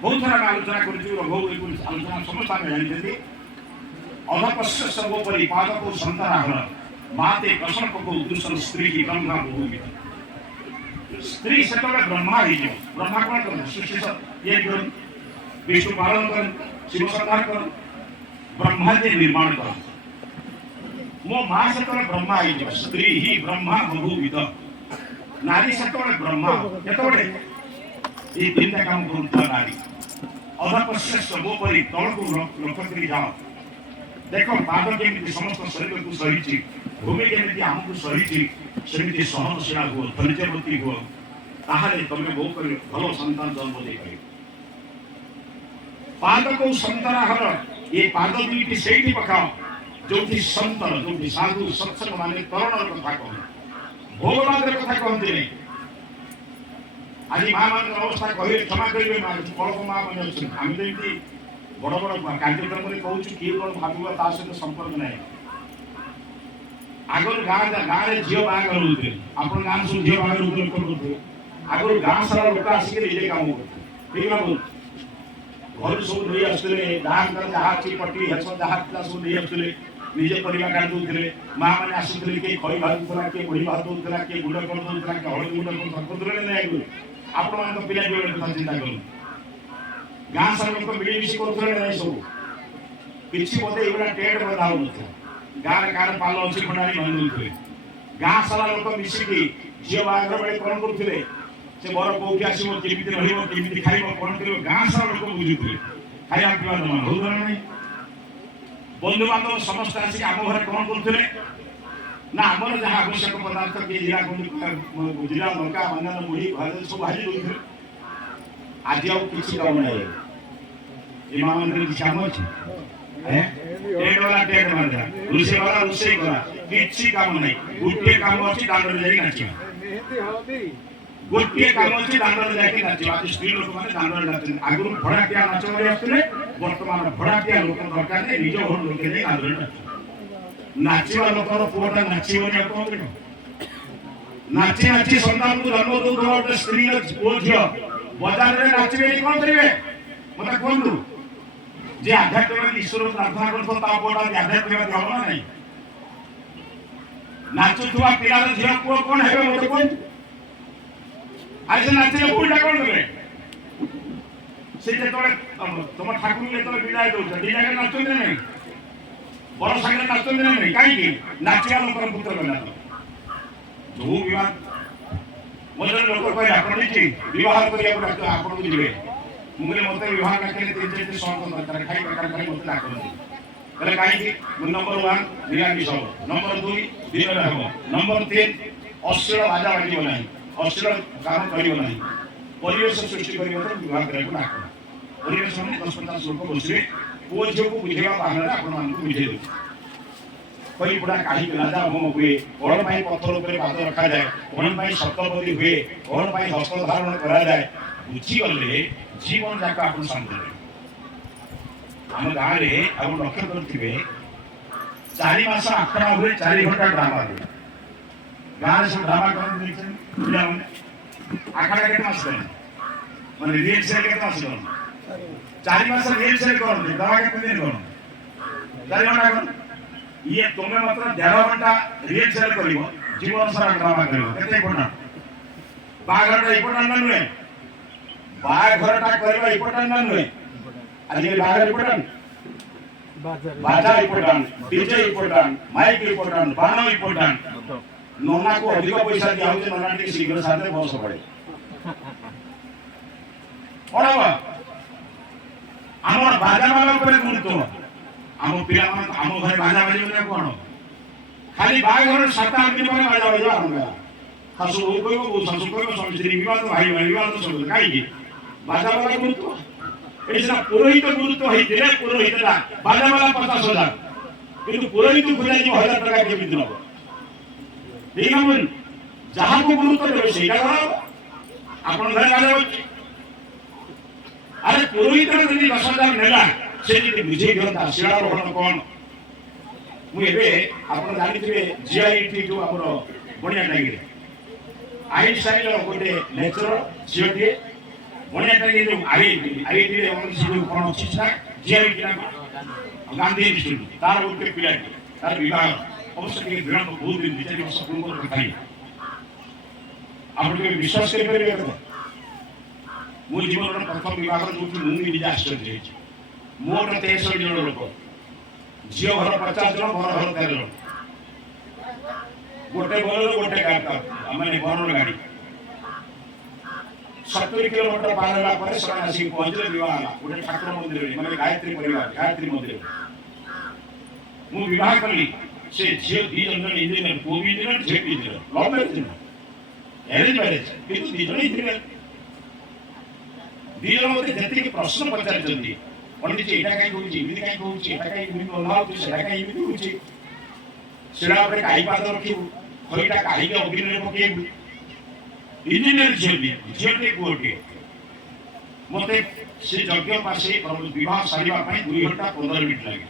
बहुत थर आलोचना कर आलोचना समस्त आम जानते अधपश्य सर्वोपरि पादक संतान माते कसणक उद्दूषण स्त्री की ब्रह्मा भूमि स्त्री से ब्रह्मा ही ब्रह्मा कौन कर सृष्टि ये विष्णु पालन कर शिव संहार कर ब्रह्मा के निर्माण कर मो माँ से ब्रह्मा ही स्त्री ही ब्रह्मा बहुविध नारी से ब्रह्मा केतोड़े ये तीनटा काम करूता नारी अधपश्य सर्वोपरि तल को लक्ष्य करी जाओ देखो पाद केमी समस्त शरीर को सही भूमि केमी आमको सही सेमती सहनशीला हुआ धैर्यवती हुआ ताहले तुम बहु कर भल संतान जन्म दे पार पाद को संतान ये पाद दुईटी से पकाओ जो संतर जो साधु सत्संग माने तरण कथा कह भोगवाद कथा कहते नहीं आज माँ मान अवस्था कहे क्षमा करेंगे कड़क माँ मैंने अच्छे आम तो ये बड़ बड़ कार्यक्रम में कहूँ किए कौन भाव ता सहित संपर्क ना आगर गाँव झील बाहर होते आप गाँव सब झील बाहर करते आगर गाँव सारा लोक आसिक निजे कम करते ठीक है घर सब नहीं आसते गाँव जहाँ अच्छी पट्टी हेस जहाँ सब नहीं आसते निजे परिवा काट दौले माँ मैंने आसुले किए खई भाजुला किए मुढ़ी भात दौला किए गुड़ कर दौला किए हलदी गुड़ कर नहीं आपण मान पिला कथा चिंता कर गाँ सारा लोक मिलमिशी करुले ना सब किसी बोधे ये टेट बंधा हो गाँव कार पाल अच्छी खंडाणी बांधु गाँ सारा लोक मिसिकी झील बाहर बेले कौन करुले से बर कौटी आसो केमी खाइब कौन कर गाँ सारा लोक बुझुले खाया पीवा जमा हो नहीं बंधु बांधव समस्त आसिक आम घर कौन करुले ना आमर जहाँ आवश्यक पदार्थ किए जिला जिला लंका अन्य मुढ़ी भाजी सब भाजी दौर आज आउ कि काम नहीं माँ मंदिर किसी काम अच्छे टेट वाला टेट मारा रोसे वाला रोसे करा किसी काम नहीं गोटे काम अच्छी दांडर जाई नाचिबा गोटे काम अच्छी दांडर जाई नाचिबा स्त्री लोक माने दांडर नाचन आगु भड़ाटिया नाच मारे आसले वर्तमान भड़ाटिया लोक दरकार नहीं निज घर लोके नहीं दांडर नाच नाचिबा लोकर पुअटा नाचिबनी कौन कर नाची नाची संतान को जन्म दो गोटे स्त्री पुओ झील बाजार में नाचिबे कौन करेंगे मत कहतु যে আধ্যাত্মিকবাদী ঈশ্বর প্রার্থনা করতো তা পুଅଟା ଆଧ୍ୟାତ୍ମିକବାଦୀ ହବ ନା ନାହିଁ? ନାଚୁଥିବା ପିଲାର ଝିଅ ପୁଅ କଣ ହେବେ ମୋତେ କୁହନ୍ତୁ? ଆଜି ସେ ନାଚିଲେ ଭୁଲଟା କଣ ଦେବେ? ସେ ଯେତେବେଳେ ତମ ଠାକୁର ଯେତେବେଳେ ବିଦାୟ ଦଉଛ ବିଦାୟରେ ନାଚନ୍ତି ନା ନାହିଁ? ବଡ ସାଙ୍ଗରେ ନାଚନ୍ତି ନା ନାହିଁ? କାହିଁକି? ନାଚିବା ଲୋକର ପୁତ୍ର କନ୍ୟା ତ ଯୋଉ ବିବାହ ମୋ ଜଣେ ଲୋକ କହିଲେ ଆପଣ ନିଜେ ବିବାହ କରିବାକୁ ଆପଣଙ୍କୁ ଯିବେ। ମୁଁ କହିଲି ମୋତେ ବିବାହ ଡାକିଲେ 3-4ଟି ସର୍ତ୍ତ ଦରକାର ଖାଇ ମୋତେ ଡାକନ୍ତି। କହିଲେ କାହିଁକି? ନମ୍ବର 1 ନିରାମିଷ ହବ, ନମ୍ବର 2 ଦିନରେ ହବ, ନମ୍ବର 3 ଅଶ୍ଳୀଳ ବାଜା ବାଜିବ ନାହିଁ, ଅଶ୍ଳୀଳ କାମ କରିବ ନାହିଁ, ପରିବେଶ ସୃଷ୍ଟି କରିବ ତ ବିବାହ କରିବାକୁ ଡାକ। ପରିବେଶ ମାନେ 10-50 ଲୋକ ବସିବେ, ପୁଅ ଝିଅକୁ ବୁଝେଇବା ବାହାନରେ ଆପଣମାନଙ୍କୁ ବୁଝେଇ ଦେଉଛି। କହି ପୁରା କାହିଁକି ରାଜା ହୋମ ହୁଏ, କଣ ପାଇଁ ପଥର ଉପରେ ପାଦ ରଖାଯାଏ, କଣ ପାଇଁ ସପ୍ତପଦୀ ହୁଏ, କଣ ପାଇଁ ହସ୍ତ ଧାରଣ କରାଯାଏ, ବୁଝିଗଲେ ଜୀବନ ଯାକ ଆପଣ ଶାନ୍ତି ରହିବେ। ଆମ ଗାଁରେ ଆଉ ଲକ୍ଷ୍ୟ କରିଥିବେ 4 ମାସ ଆଖଡ଼ା ହୁଏ, 4 ଘଣ୍ଟା ଡ୍ରାମା ହୁଏ। ଗାଁରେ ସବୁ ଡ୍ରାମା କରନ୍ତି ପିଲାମାନେ। ଆଖଡ଼ା କେତେ ମାସ କରନ୍ତି? ମାନେ ରିହର୍ସାଲ କେତେ ମାସ କରନ୍ତି? 4 ମାସ ରିହର୍ସାଲ କରନ୍ତି, ଡ୍ରାମା କେତେ ଦିନ କରନ୍ତି? 4 ଘଣ୍ଟା କରନ୍ତି। ଇଏ ତୁମେ ମାତ୍ର 1.5 ଘଣ୍ଟା ରିହର୍ସାଲ କରିବ, ଜୀବନ ସାରା ଡ୍ରାମା କରିବ। କେତେ ଇମ୍ପୋର୍ଟାଣ୍ଟ? ବାହାଘରଟା ଇମ୍ପୋର୍ଟାଣ୍ଟ ନା ନୁହେଁ? ବାହାଘରଟା କରିବା ଇମ୍ପୋର୍ଟାଣ୍ଟ ନା ନୁହେଁ? ଆଜିକାଲି ବାହାଘର ଇମ୍ପୋର୍ଟାଣ୍ଟ, ବାଜା important, DJ important, mic important, ବାଣ ଇମ୍ପୋର୍ଟାଣ୍ଟ। ନନାକୁ ଅଧିକ ପଇସା ଦିଆହଉଛି, ନନା ଟିକେ ଶୀଘ୍ର ସାରିଲେ ବସ ପଡେ। କଣ ହବ? ଆମର ବାଜା ବାଲା ଉପରେ ଗୁରୁତ୍ୱ। ଆମ ପିଲାମାନେ ଆମ ଘରେ ବାଜା ବାଜିବ କଣ? ଖାଲି ବାହାଘର 7-8 ଦିନ ପରେ ବାଜା ବାଜିବା ଆରମ୍ଭ ହେଲା। ଶାଶୁ ବୋହୂ କହିବ, ବୋହୂ ଶାଶୁ କହିବ, ସ୍ୱାମୀ ସ୍ତ୍ରୀ ବିବାଦ, ଭାଇ ଭାଇ ବିବାଦ ସବୁ। କାହିଁକି? ବାଜା ବାଲା ଗୁରୁତ୍ୱ। ଏଠି ସିନା ପୁରୋହିତ ଗୁରୁତ୍ୱ ହେଇଥିଲେ ପୁରୋହିତଟା ବାଜା ବାଲା 50,000, କିନ୍ତୁ ପୁରୋହିତ ଖୋଜାଯିବ 1,000 ଟଙ୍କା କେମିତି ନବ? ଠିକ ହବନି? ଯାହାକୁ ଗୁରୁତ୍ୱ ଦେବେ ସେଇଟା କଣ ହବ? ଆପଣ ଘରେ ବାଜା ବାଜୁଛି, ଆରେ ପୁରୋହିତର ଯଦି 10,000 ନେଲା, ସେ ଯଦି ବୁଝେଇ ଦିଅନ୍ତା ଶିଳାରୋହଣ କଣ। ମୁଁ ଏବେ ଆପଣ ଜାଣିଥିବେ GIT ଯୋଉ ଆମର ବଣିଆ ଟାଙ୍ଗିରେ ଆଇନଷ୍ଟାଇନର ଗୋଟେ ଲେକ୍ଚର ଝିଅଟିଏ ବଣିଆ ଟାଙ୍ଗି ଯୋଉ IITରେ ଯୋଉ କଣ ଅଛି ସେଟା GIT ନା ଗାନ୍ଧୀ ଇନଷ୍ଟିଚ୍ୟୁଟ, ତାର ଗୋଟେ ପିଲାଟି, ତାର ବିବାହ ଅବଶ୍ୟ ଟିକେ ବିଳମ୍ବ, ବହୁତ ଦିନ 2-4 ବର୍ଷ ପୂର୍ବରୁ କଥା। ଆପଣ ଟିକେ ବିଶ୍ୱାସ କରିପାରିବେ କଥା? ମୋ ଜୀବନର ପ୍ରଥମ ବିବାହ ଯୋଉଠି ମୁଁ ନିଜେ ଆଶ୍ଚର୍ଯ୍ୟ ହେଇଛି। ମୋଟ 63 ଜଣ ଲୋକ, ଝିଅ ଘର 50 ଜଣ, ବର ଘର 13 ଜଣ, ଗୋଟେ ବରର ଗୋଟେ ମାନେ ବରର ଗାଡି। 70 କିଲୋମିଟର ପାର ହେଲା ପରେ ସେମାନେ ଆସିକି ପହଞ୍ଚିଲେ, ବିବାହ ହେଲା ଗୋଟେ ଠାକୁର ମନ୍ଦିରରେ, ମାନେ ଗାୟତ୍ରୀ ପରିବାର, ଗାୟତ୍ରୀ ମନ୍ଦିର। ମୁଁ ବିବାହ କଲି, ସେ ଝିଅ 2 ଜଣ ଇଞ୍ଜିନିୟର, ପୁଅ ବି ଇଞ୍ଜିନିୟର, ଝିଅ ବି ଇଞ୍ଜିନିୟର। ଲଭ୍ ମ୍ୟାରେଜ ନୁହଁ, ଆରେଞ୍ଜ ମ୍ୟାରେଜ, କିନ୍ତୁ 2 ଜଣ ଇଞ୍ଜିନିୟର। 2 ଜଣ ମତେ ଯେତିକି ପ୍ରଶ୍ନ ପଚାରିଛନ୍ତି, ପଣ୍ଡିତ ଏଇଟା କାହିଁକି ହଉଛି, ଏମିତି କାହିଁକି ହଉଛି, ଏଇଟା କାହିଁକି ଏମିତି ବନ୍ଧା ହଉଛି, ସେଟା କାହିଁକି ଏମିତି ହଉଛି, ଶିଳା ଉପରେ କାହି ପାଦ ରଖିବୁ, ଖଇଟା କାହିଁକି ଅଗ୍ନିରେ ପକେଇବୁ। ଇଞ୍ଜିନିୟର ଝିଅଟିଏ ପୁଅଟିଏ। ମତେ ସେ ଯଜ୍ଞ ପାଶେ ବିବାହ ସାରିବା ପାଇଁ 2 ଘଣ୍ଟା 15 ମିନିଟ୍ ଲାଗେ।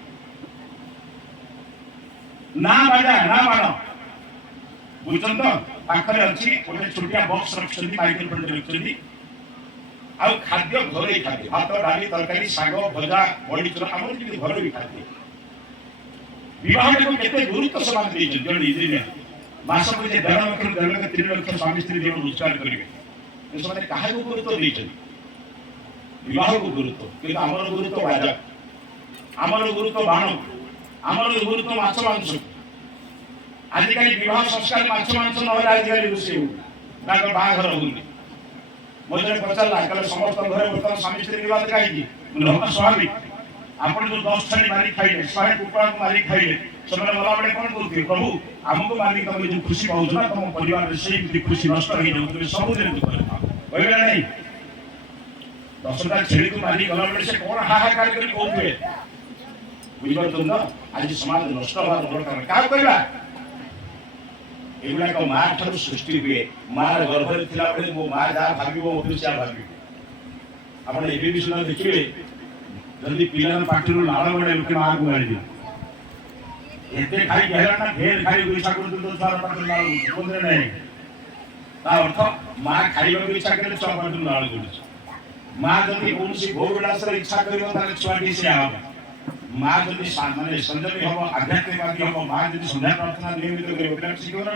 ନା ବାଜା ନା ବାଣ, ବୁଝୁଛନ୍ତି ତ? ପାଖରେ ଅଛି ଗୋଟେ ଛୋଟିଆ ବକ୍ସ ରଖିଛନ୍ତି, ମାଇକ୍ରୋଫୋନ ରଖିଛନ୍ତି, ଆଉ ଖାଦ୍ୟ ଘରୋଇ ଖାଦ୍ୟ, ଭାତ ଡାଲି ତରକାରୀ ଶାଗ ଭଜା ବଡ଼ିଚୁରା, ଆମର ଯେମିତି ଘରୋଇ ଖାଦ୍ୟ। ବିବାହଟାକୁ କେତେ ଗୁରୁତ୍ୱ ସେମାନେ ଦେଇଛନ୍ତି। ଜଣେ ଇଞ୍ଜିନିୟର ମାସକୁ 1.5 ଲକ୍ଷରୁ 1.5 ଲକ୍ଷ 3 ଲକ୍ଷ ସ୍ୱାମୀ ସ୍ତ୍ରୀ ଜଣ ରୋଜଗାର କରିବେ, ସେମାନେ କାହାକୁ ଗୁରୁତ୍ୱ ଦେଇଛନ୍ତି? ବିବାହକୁ ଗୁରୁତ୍ୱ। କିନ୍ତୁ ଆମର ଗୁରୁତ୍ୱ ବାଜା, ଆମର ଗୁରୁତ୍ୱ ବାଣ, ଆମର ଗୁରୁତ୍ୱ ମାଛ ମାଂସ। ଆଜିକାଲି ବିବାହ ସଂସ୍କାର ମାଛ ମାଂସ ନହେଲେ ଆଜିକାଲି ରୋଷେଇ ହଉନି, ତାଙ୍କର ବାହାଘର ହଉନି। ମୋ ଜଣେ ପଚାରିଲା, କହିଲେ ସମସ୍ତ ଘରେ ବର୍ତ୍ତମାନ ସ୍ୱାମୀ ସ୍ତ୍ରୀ ବିବାଦ କାହିଁକି? ସ୍ୱାଭାବିକ। ଆପଣ ଯୋଉ 10 ଛେଳି ମାରି ଖାଇଲେ, 100 କୁକୁଡ଼ାକୁ ମାରି ଖାଇଲେ, ସେମାନେ ଗଲାବେଳେ କଣ କରୁଥିବେ? ପ୍ରଭୁ ଆମକୁ ମାରିକି ତମେ ଯୋଉ ଖୁସି ପାଉଛ ନା, ତମ ପରିବାରରେ ସେମିତି ଖୁସି ନଷ୍ଟ ହେଇଯାଉ, ତୁମେ ସବୁଦିନ ଦୁଃଖରେ ଥାଅ, କହିବେ ନା ନାହିଁ? 10ଟା ଛେଳିକୁ ମାରି ଗଲାବେଳେ ସେ କଣ ହାହାକାର କରି କହୁଥିବେ, ବୁଝିପାରୁଛନ୍ତି ତ? ଆଜି ସମାଜ ନଷ୍ଟ ହବାର ବଡ଼ କାରଣ କାହାକୁ କହିବା? ଏଗୁଡ଼ାକ ମା ଠାରୁ ସୃଷ୍ଟି ହୁଏ। ମାର ଗର୍ଭରେ ଥିଲାବେଳେ ମୋ ମା ଯାହା ଭାବିବ ମୁଁ ସେୟା ଭାବିବି। ଆପଣ ଏବେ ବି ସୁଦ୍ଧା ଦେଖିବେ, ଯଦି ପିଲାର ପାଟିରୁ ଲାଳ ଗଡ଼େ ଲୋକେ ମାଆକୁ ମାରିଦିଅ, ଏତେ ଖାଇକି ହେଲା ନା ଢେର ଖାଇ ଇଚ୍ଛା କରୁଛନ୍ତି, ଛୁଆର ପାଟିରୁ ଲାଳ ବୁଝିଲେ ନାହିଁ? ତା ଅର୍ଥ ମା ଖାଇବାକୁ ଇଚ୍ଛା କଲେ ଛୁଆ ପାଟିରୁ ଲାଳ ଗଡୁଛି। माँ जदि कौन भोग विलास इच्छा कर छुआटी से हम माँ जदि मानने संजमी हम आध्यात्मिकवादी हम माँ जदि संध्या प्रार्थना नियमित कर शिखर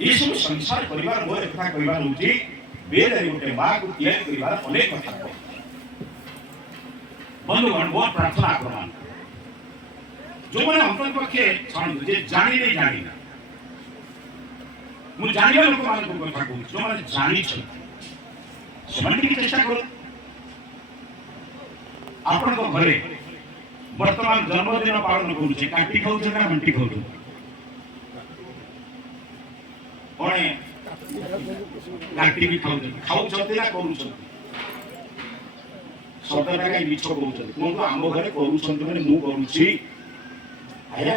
ये सब संसार परिवार मोर कथा कहबार होची बेदरी गोटे माँ को तैयारी करिवार अनेक कथा बंधुगण मोर प्रार्थना आपन जो मैंने अंतर पक्षे जे जानी नहीं जानी ना मु जानिया लोक मान को कथा कहू जो मैंने जानी छ ସେମାନେ ଟିକେ ଚେଷ୍ଟା କର ଆପଣଙ୍କ ଘରେ ବର୍ତ୍ତମାନ ଜନ୍ମଦିନ ପାଳନ କରୁଛି କାଟି ଖାଉଛନ୍ତି ନା ମେଣ୍ଟି ଖାଉଛନ୍ତି କଣେ କାଟିକି ଖାଉଛନ୍ତି ନା କରୁଛନ୍ତି ସତଟା କାହିଁ ମିଛ କହୁଛନ୍ତି କୁହନ୍ତୁ ଆମ ଘରେ କରୁଛନ୍ତି ମାନେ ମୁଁ କରୁଛି ଆଜ୍ଞା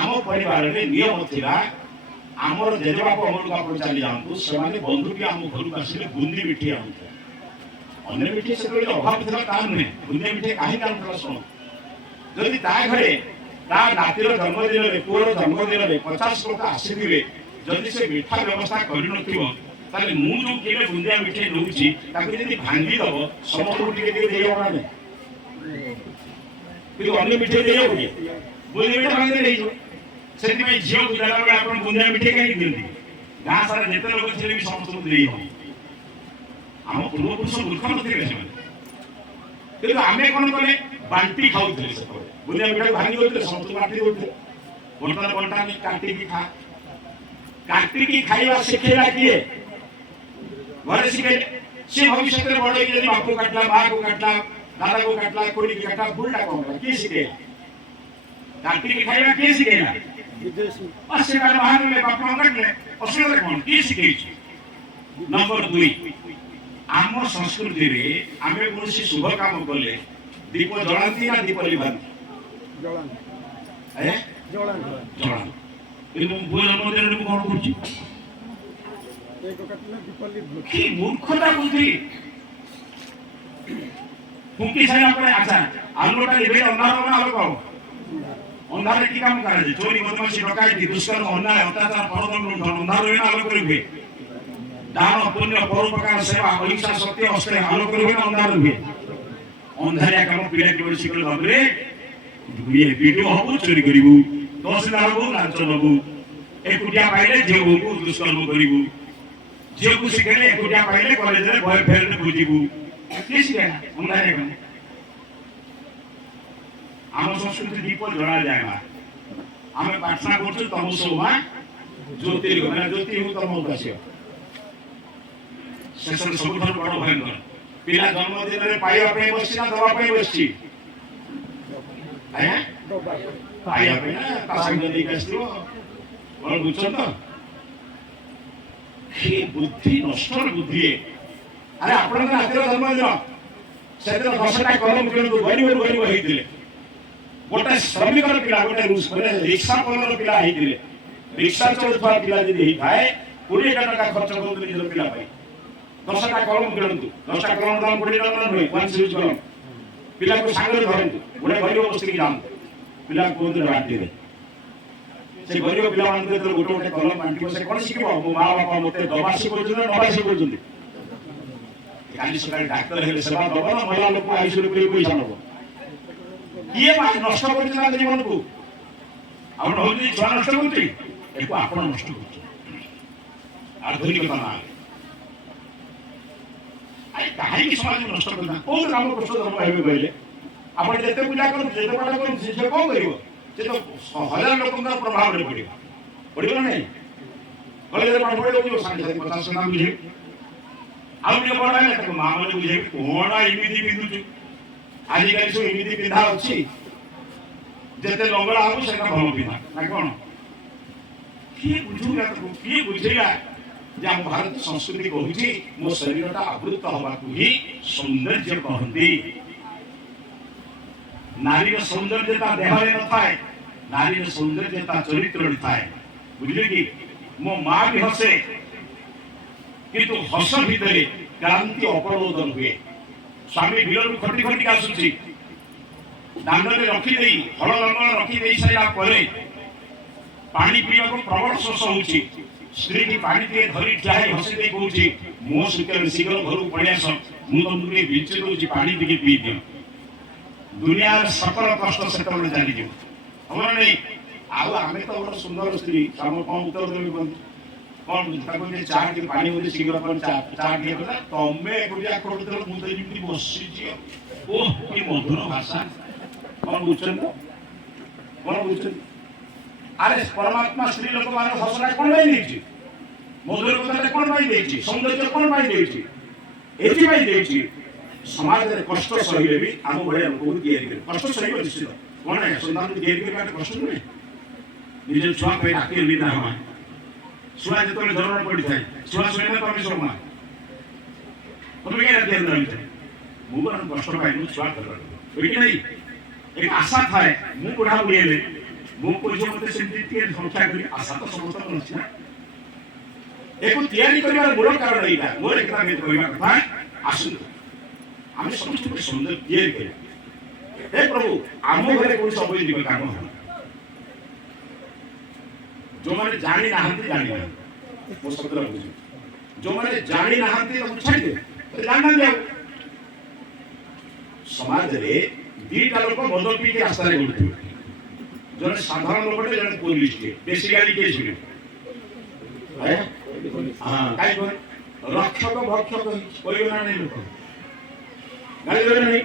ଆମ ପରିବାରରେ ନିୟମ ଥିଲା ଆମର ଜେଜେବାପା ଅମଳକୁ ଆପଣ ଚାଲି ଯାଆନ୍ତୁ ସେମାନେ ବନ୍ଧୁଟି ଆମ ଘରକୁ ଆସିଲେ ବୁନ୍ଦି ମିଠେଇ ଆଣୁଥିଲେ ଅନ୍ୟ ମିଠେଇ ସେତେବେଳେ ଅଭାବ ଥିଲା ତାହା ନୁହେଁ ବୁନ୍ଦି ମିଠେଇ କାହିଁକି ଆଣୁଥିଲା ଶୁଣ ଯଦି ତା ଘରେ ତା ନାତିର ଜନ୍ମଦିନରେ ପୁଅର ଜନ୍ମଦିନରେ 50 ଲୋକ ଆସିଥିବେ ଯଦି ସେ ମିଠା ବ୍ୟବସ୍ଥା କରିନଥିବ ତାହେଲେ ମୁଁ ଯୋଉ କିଲେ ବୁନ୍ଦିଆ ମିଠେଇ ଦଉଛି ତାକୁ ଯଦି ଭାଙ୍ଗି ଦବ ସମସ୍ତଙ୍କୁ ଟିକେ ଟିକେ ଦେଇହବ ନା ନାହିଁ କିନ୍ତୁ ଅନ୍ୟ ମିଠେଇ ଦେଇହବ କି ବୁନ୍ଦି ମିଠା ଭାଙ୍ଗିଦେଲେ ହେଇଯିବ ସେଥିପାଇଁ ଝିଅକୁ ଦେଲାବେଳେ ଆପଣ ବୁନ୍ଦିଆ ମିଠେଇ କାହିଁକି ଦିଅନ୍ତି ଗାଁ ସାରା ଯେତେ ଲୋକ ଥିଲେ ବି ସମସ୍ତଙ୍କୁ ଦେଇହବ ଆମ ପୂର୍ବପୁରୁଷ ମୂର୍ଖ ନଥିଲେ ସେମାନେ କିନ୍ତୁ ଆମେ କ'ଣ କଲେ ବାଣ୍ଟି ଖାଉଥିଲେ ସେତେବେଳେ ବୁନ୍ଦିଆ ମିଠା ଭାଙ୍ଗି ଦଉଥିଲେ ସମସ୍ତଙ୍କୁ ବାଣ୍ଟି ଦଉଥିଲେ ବର୍ତ୍ତମାନ ବଣ୍ଟାନି କାଟିକି ଖାଇବା ଶିଖେଇଲା କିଏ ଘରେ ଶିଖେଇଲେ ସେ ଭବିଷ୍ୟତରେ ବଡ଼ ହେଇକି ଯଦି ବାପକୁ କାଟିଲା ମାଆକୁ କାଟିଲା ଦାଦାକୁ କାଟିଲା ଖୁଡ଼ିକି କାଟିଲା ଭୁଲଟା କ'ଣ କଲା କିଏ ଶିଖେଇଲା କାଟିକି ଖାଇବା କିଏ ଶିଖେଇଲା से बाहर में बापा काटले असुविधा कौन किए शिखेछि नंबर 2 आम संस्कृति रे आमे कोनसी शुभ काम करले दीप जलांती ना दीप लिभांती जलांती ए जलांती इन भूल मध्य रे कोन करछि एक कटले दीप लिभ की मूर्खता बुद्धि फुंकी साया पर आचा आलोटा लिबे अंधार ना आलोक अंधारे की काम करे चोरी बदमाशी डकायती दुष्कर्म अन्याय अत्याचार परदम लुंठन अंधार हुए ना आलोक हुए दान पुण्य परोपकार सेवा अहिंसा सत्य हस्ते आलोक हुए ना अंधार हुए अंधारिया काम पीड़ा की शिकल भाबरे ये वीडियो हबो चोरी करिवु तहसीलदार हबो लांच नबु एकुटिया पाइले जेबु दुष्कर्म करिवु जेबु शिखेले एकुटिया पाइले कॉलेज रे भय फेर बुझिबु किसी का अंधारिया काम आम संस्कृति दीप जड़ा जाए आम प्रार्थना कर तमसो माँ ज्योति मैंने ज्योति हूँ तम उदासी शेष सब बड़ भयंकर पिला जन्मदिन में पाइबा बस ना दवाई बस बुझ बुद्धि नष्ट बुद्धि अरे आप जन्मदिन से 10टा कलम किणु गरीब गरीब होते गोटे श्रमिक पिला गोटे रिक्शा पलर पिला रिक्शा चलुवा पिला जब होता है 20 टका खर्च कर निज पिला 10टा कलम किणु 10टा कलम दाम 20 टका नुहे 1 सीरीज कलम पिला को सांगे धरतु गोटे गरीब बस्ती जातु पिला कहते बांटी दे से गरीब पिला गोटे गोटे कलम बांटी से कौन शिख मो माँ बापा मत दबा शिखुन नबा शिखुं काली सका डाक्तर सेवा दब ना महिला लोक आईसीयू पैसा नब किए नष्ट कर जीवन को छुआ नष्ट कर नष्ट कर आधुनिकता ना कहीं समाज नष्ट करना कौन रामकृष्ण धर्म है कहले आप जिते पूजा कर पाठ कर कौन कर हजार लोक प्रभाव पड़े पड़े ना नहीं कलेज पाठ पढ़े साढ़े 50 ना बुझे आउ बड़ा है माँ मैंने बुझे कौन इमिदी पिंधुचु आजिकल सब इमिदी पिंधा अच्छी जिते लंगड़ा हम से भल पिंधा ना कौन किए बुझेगा किए बुझेगा जे आम भारत संस्कृति कहूँ मो शरीरटा आवृत हवा ही सौंदर्य कहती नारी सौंदर्यता देह न थाए नारी सौंदर्यता चरित्र थाए बुझे कि मो माँ भी हसे किंतु हस भितर क्रांति अपरोधन हुए स्वामी बिलर खटी खटी आसुची दांडे रखिदे हल लंगल रखिदे सारा पानी पीवा को प्रबल शोष हो स्त्री की पानी टे धरी चाहे हसी दे कहूची मो सुकर शीघ्र घर पड़ी आस मु तुमके बिचे दूची पानी टिके पी दियो दुनिया सकल कष्ट सेतबे चली जो हमर नहीं आउ आमे तो बड़ सुंदर स्त्री हम कौन उत्तर देबे कौन ताको जे चार के पानी होले शीघ्र पर चार के बोला तमे गुडिया कोडतल मु तो जिमती बसि छी ओ की मधुर भाषा कौन बुझछन कौन बुझछन अरे परमात्मा स्त्री लोक मान हसना कोन भाई देछि मधुर कथा कोन भाई देछि सौंदर्य कोन भाई देछि एथि भाई देछि समाज रे कष्ट सहिबे भी आम बढिया लोक को दिए दिए कष्ट सहिबे निश्चित कोन है संतान को दिए दिए कष्ट नहीं निजे छुआ पे राखी बिना हम छुआ जतो जरूरत पड़ी थाए छुआ सुने तो सब मां तुम के दिए नहीं थे मु बन कष्ट पाई छुआ कर कि नहीं एक आशा थाए मु बुढ़ा बुढ़ेले मु को जो मते सिद्धि के संख्या करी आशा तो समस्त अछि ना एको तैयारी करबार मूल कारण एटा मोर एकटा में कहबा कथा आसु आमे समस्त को सुंदर तैयारी करी हे प्रभु आम घरे कोन सब दिबे काम हो जो माने जानि नाहंती जानि मो शब्द बुझी जो माने जानि नाहंती तो छाड़ दे तो जानना दिया समाज रे दीटा लोक मद पी के रास्ता रे गुडथि जने साधारण लोकटे जने पुलिस के बेसिकली के छिले है हां काई कोन रक्षक भक्षक कोई ना नहीं लोक गाली देबे नहीं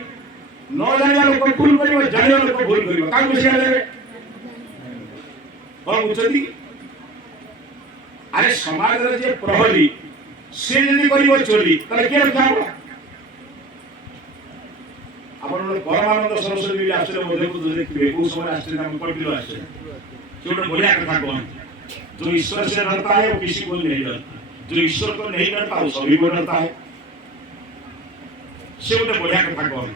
न जानिया लोक भूल करियो जानिया लोक भूल करियो का बेसिया देबे और बुझती अरे समाज रे जे प्रहरी से यदि करियो चोरी तले के रखा आपण परमानंद सरस्वती भी आश्रय मध्ये को देखिए को समय आश्रय नाम पढ़ दिलो आश्रय छोटा बढ़िया कथा कौन जो ईश्वर से डरता है वो किसी को नहीं डरता जो ईश्वर को नहीं डरता वो सभी को डरता है से गोटे बढ़िया कथा कौन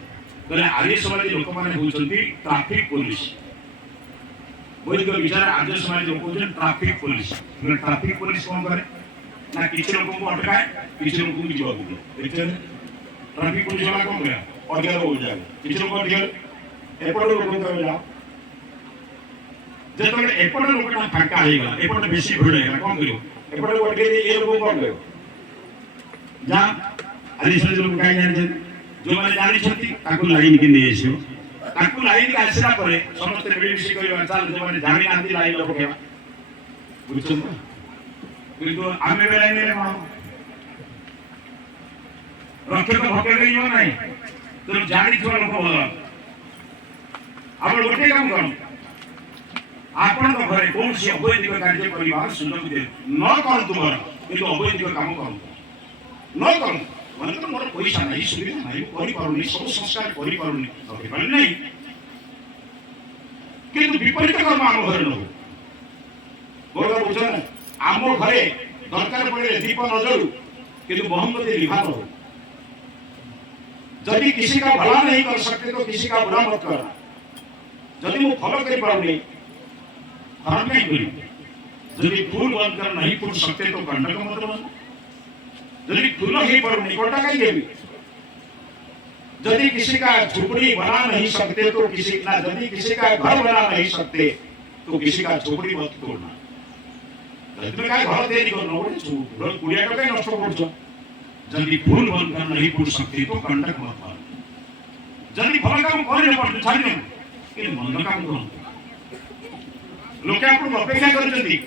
बोले आर्य समाज लोक माने होचंती ट्रैफिक पुलिस वैदिक विचार आर्य समाज लोक होचन ट्रैफिक पुलिस ट्रैफिक पुलिस कौन करे ना किसी लोगों को अटकाए किसी लोगों को जवाब दे ट्रैफिक पुलिस वाला कौन करे और क्या बोल जाए किसी लोग दिया एपड़ लोग को जाओ जब तक एपड़ लोग का फाका आएगा एपड़ बेसी भीड़ है कौन करियो एपड़ लोग के ये लोग कौन करियो जा अरे से लोग काई जाने जो माने जानि छथि ताको लाइन के नहीं आसियो ताको लाइन के आसला परे समस्त मिलमिशी करियो चाल जो माने जानि आंती लाइन लोग के बुझछन किंतु आमे लाइन रे मां रक्षक भके गइयो नहीं तो जानी थोड़ा लोक बोल आपण गोटे काम करू आपण तो घरे कौन सी अवैधिक कार्य परिवार सुंदर दे न कर तुमर किंतु अवैधिक काम करू न कर मन तो मोर पैसा नहीं सुविधा नहीं करि पारुनी सब संस्कार करि पारुनी करि पारुनी नहीं किंतु विपरीत कर्म आम घरे न हो बोल बुझन आम घरे दरकार पड़े दीप न जळू किंतु मोहम्मदी लिभा न हो यदि किसी का भला नहीं कर सकते तो किसी का बुरा मत करना यदि वो फॉलो कर पाओगे खराब नहीं करी यदि फूल बंद कर नहीं फूट सकते तो कंडक मत बन यदि फूल ही पर निकोटा का ही भी यदि किसी का झोपड़ी बना नहीं सकते तो किसी ना यदि किसी का घर बना नहीं सकते तो किसी का झोपड़ी मत तोड़ना यदि का घर तैयारी करना बोले कुड़िया का नष्ट करछो जल्दी फूल बंद कर नहीं फूट सकते तो कंडक मत मार जल्दी भल काम करे पड़े छाड़ी दे कि मंद काम करो लोके आपन अपेक्षा करछथि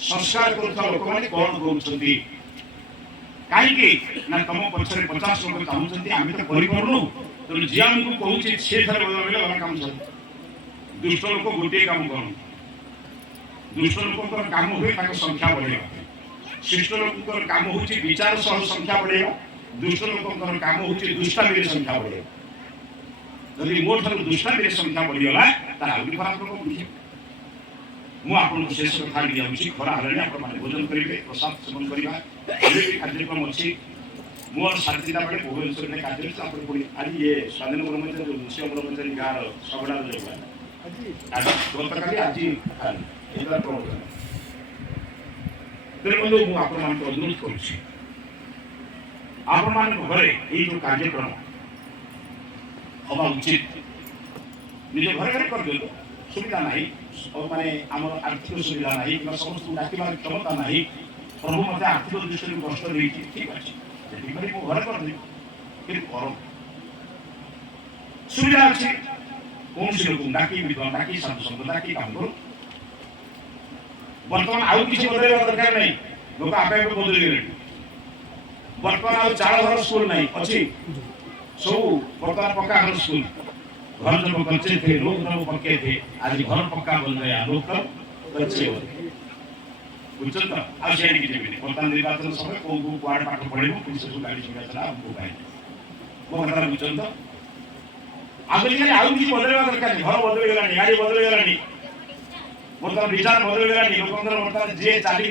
संस्कार करता लोक माने कोन करूछथि काई के ना तम पछरे 50 लोक चाहुछथि आमे तो करि परनु तो जिया हमको कहूछि से थर बदले वाला काम छ दुष्ट लोक गोटे काम करू दुष्ट लोक को काम होय ताको संख्या बढ़ेगा शिष्ट लोक काम होची विचार सह संख्या बढ़ेगा दुष्ट लोक काम होची दुष्टामी संख्या बढ़ेगा यदि मोर थर दुष्टामी संख्या बढ़िगला त आउरी खराब लोक बुझे मु आपन को शेष कथा दिया उची खरा हलने आपन माने भोजन करिवे प्रसाद सेवन करिवा ये कार्यक्रम अछि मोर शांतिता पड़े भुवनेश्वर में कार्यक्रम आपन पड़ी आज ये स्वाधीन ब्रह्मचारी जो मुस्य ब्रह्मचारी गार सबडा लेवा आज गतकाली आज इधर प्रोग्राम तेरे मु आपन मान को अनुरोध करूछी आपन मान घरे ए जो कार्यक्रम हवा उचित निजे घरे घरे कर दो सुविधा नहीं ମାନେ ଆମର ଆର୍ଥିକ ସୁବିଧା ନାହିଁ କିମ୍ବା ସମସ୍ତଙ୍କୁ ଡାକିବାର କ୍ଷମତା ନାହିଁ, ପ୍ରଭୁ ମୋତେ ଆର୍ଥିକ ଦୃଷ୍ଟିରୁ କଷ୍ଟ ଦେଇଛି, ଠିକ ଅଛି, ସେଥିପାଇଁ ମୁଁ ଘରେ କରିଦେବି, କିନ୍ତୁ କର ସୁବିଧା ଅଛି, କୌଣସି ଲୋକଙ୍କୁ ଡାକି ବିଦ୍ୱାନ ଡାକି ସାଧୁ ସନ୍ଥ ଡାକି କାମ କରୁ। ବର୍ତ୍ତମାନ ଆଉ କିଛି ବଦଳାଇବା ଦରକାର ନାହିଁ, ଲୋକ ଆପେ ଆପେ ବଦଳିଗଲେଣି। ବର୍ତ୍ତମାନ ଆଉ ଚାଳ ଘର ସ୍କୁଲ ନାହିଁ, ଅଛି ସବୁ ବର୍ତ୍ତମାନ ପକ୍କା ଘର स्कूल। घर जब कच्चे थे, लोग जब पक्के थे, आज घर पक्का बन गया, लोग तब कच्चे हो गए। बुझ्छन् त? अब सेनी किछि पनि वर्तमान निर्वाचन समय को वार्ड पाठ पढेको पुलिसको गाडी सुविधा चला हमको पाएन। म କଥା बुझ्छन् त? आजकल ଆଉ କିଛି ବଦଳେଇବା ଦରକାର ନାହିଁ, ଘର ବଦଳି ଗଲାଣି, ଗାଡ଼ି ବଦଳି ଗଲାଣି, ବର୍ତ୍ତମାନ ବିଚାର ବଦଳି ଗଲାଣି, ଲୋକଙ୍କର ବର୍ତ୍ତମାନ ଯିଏ ଚାଲି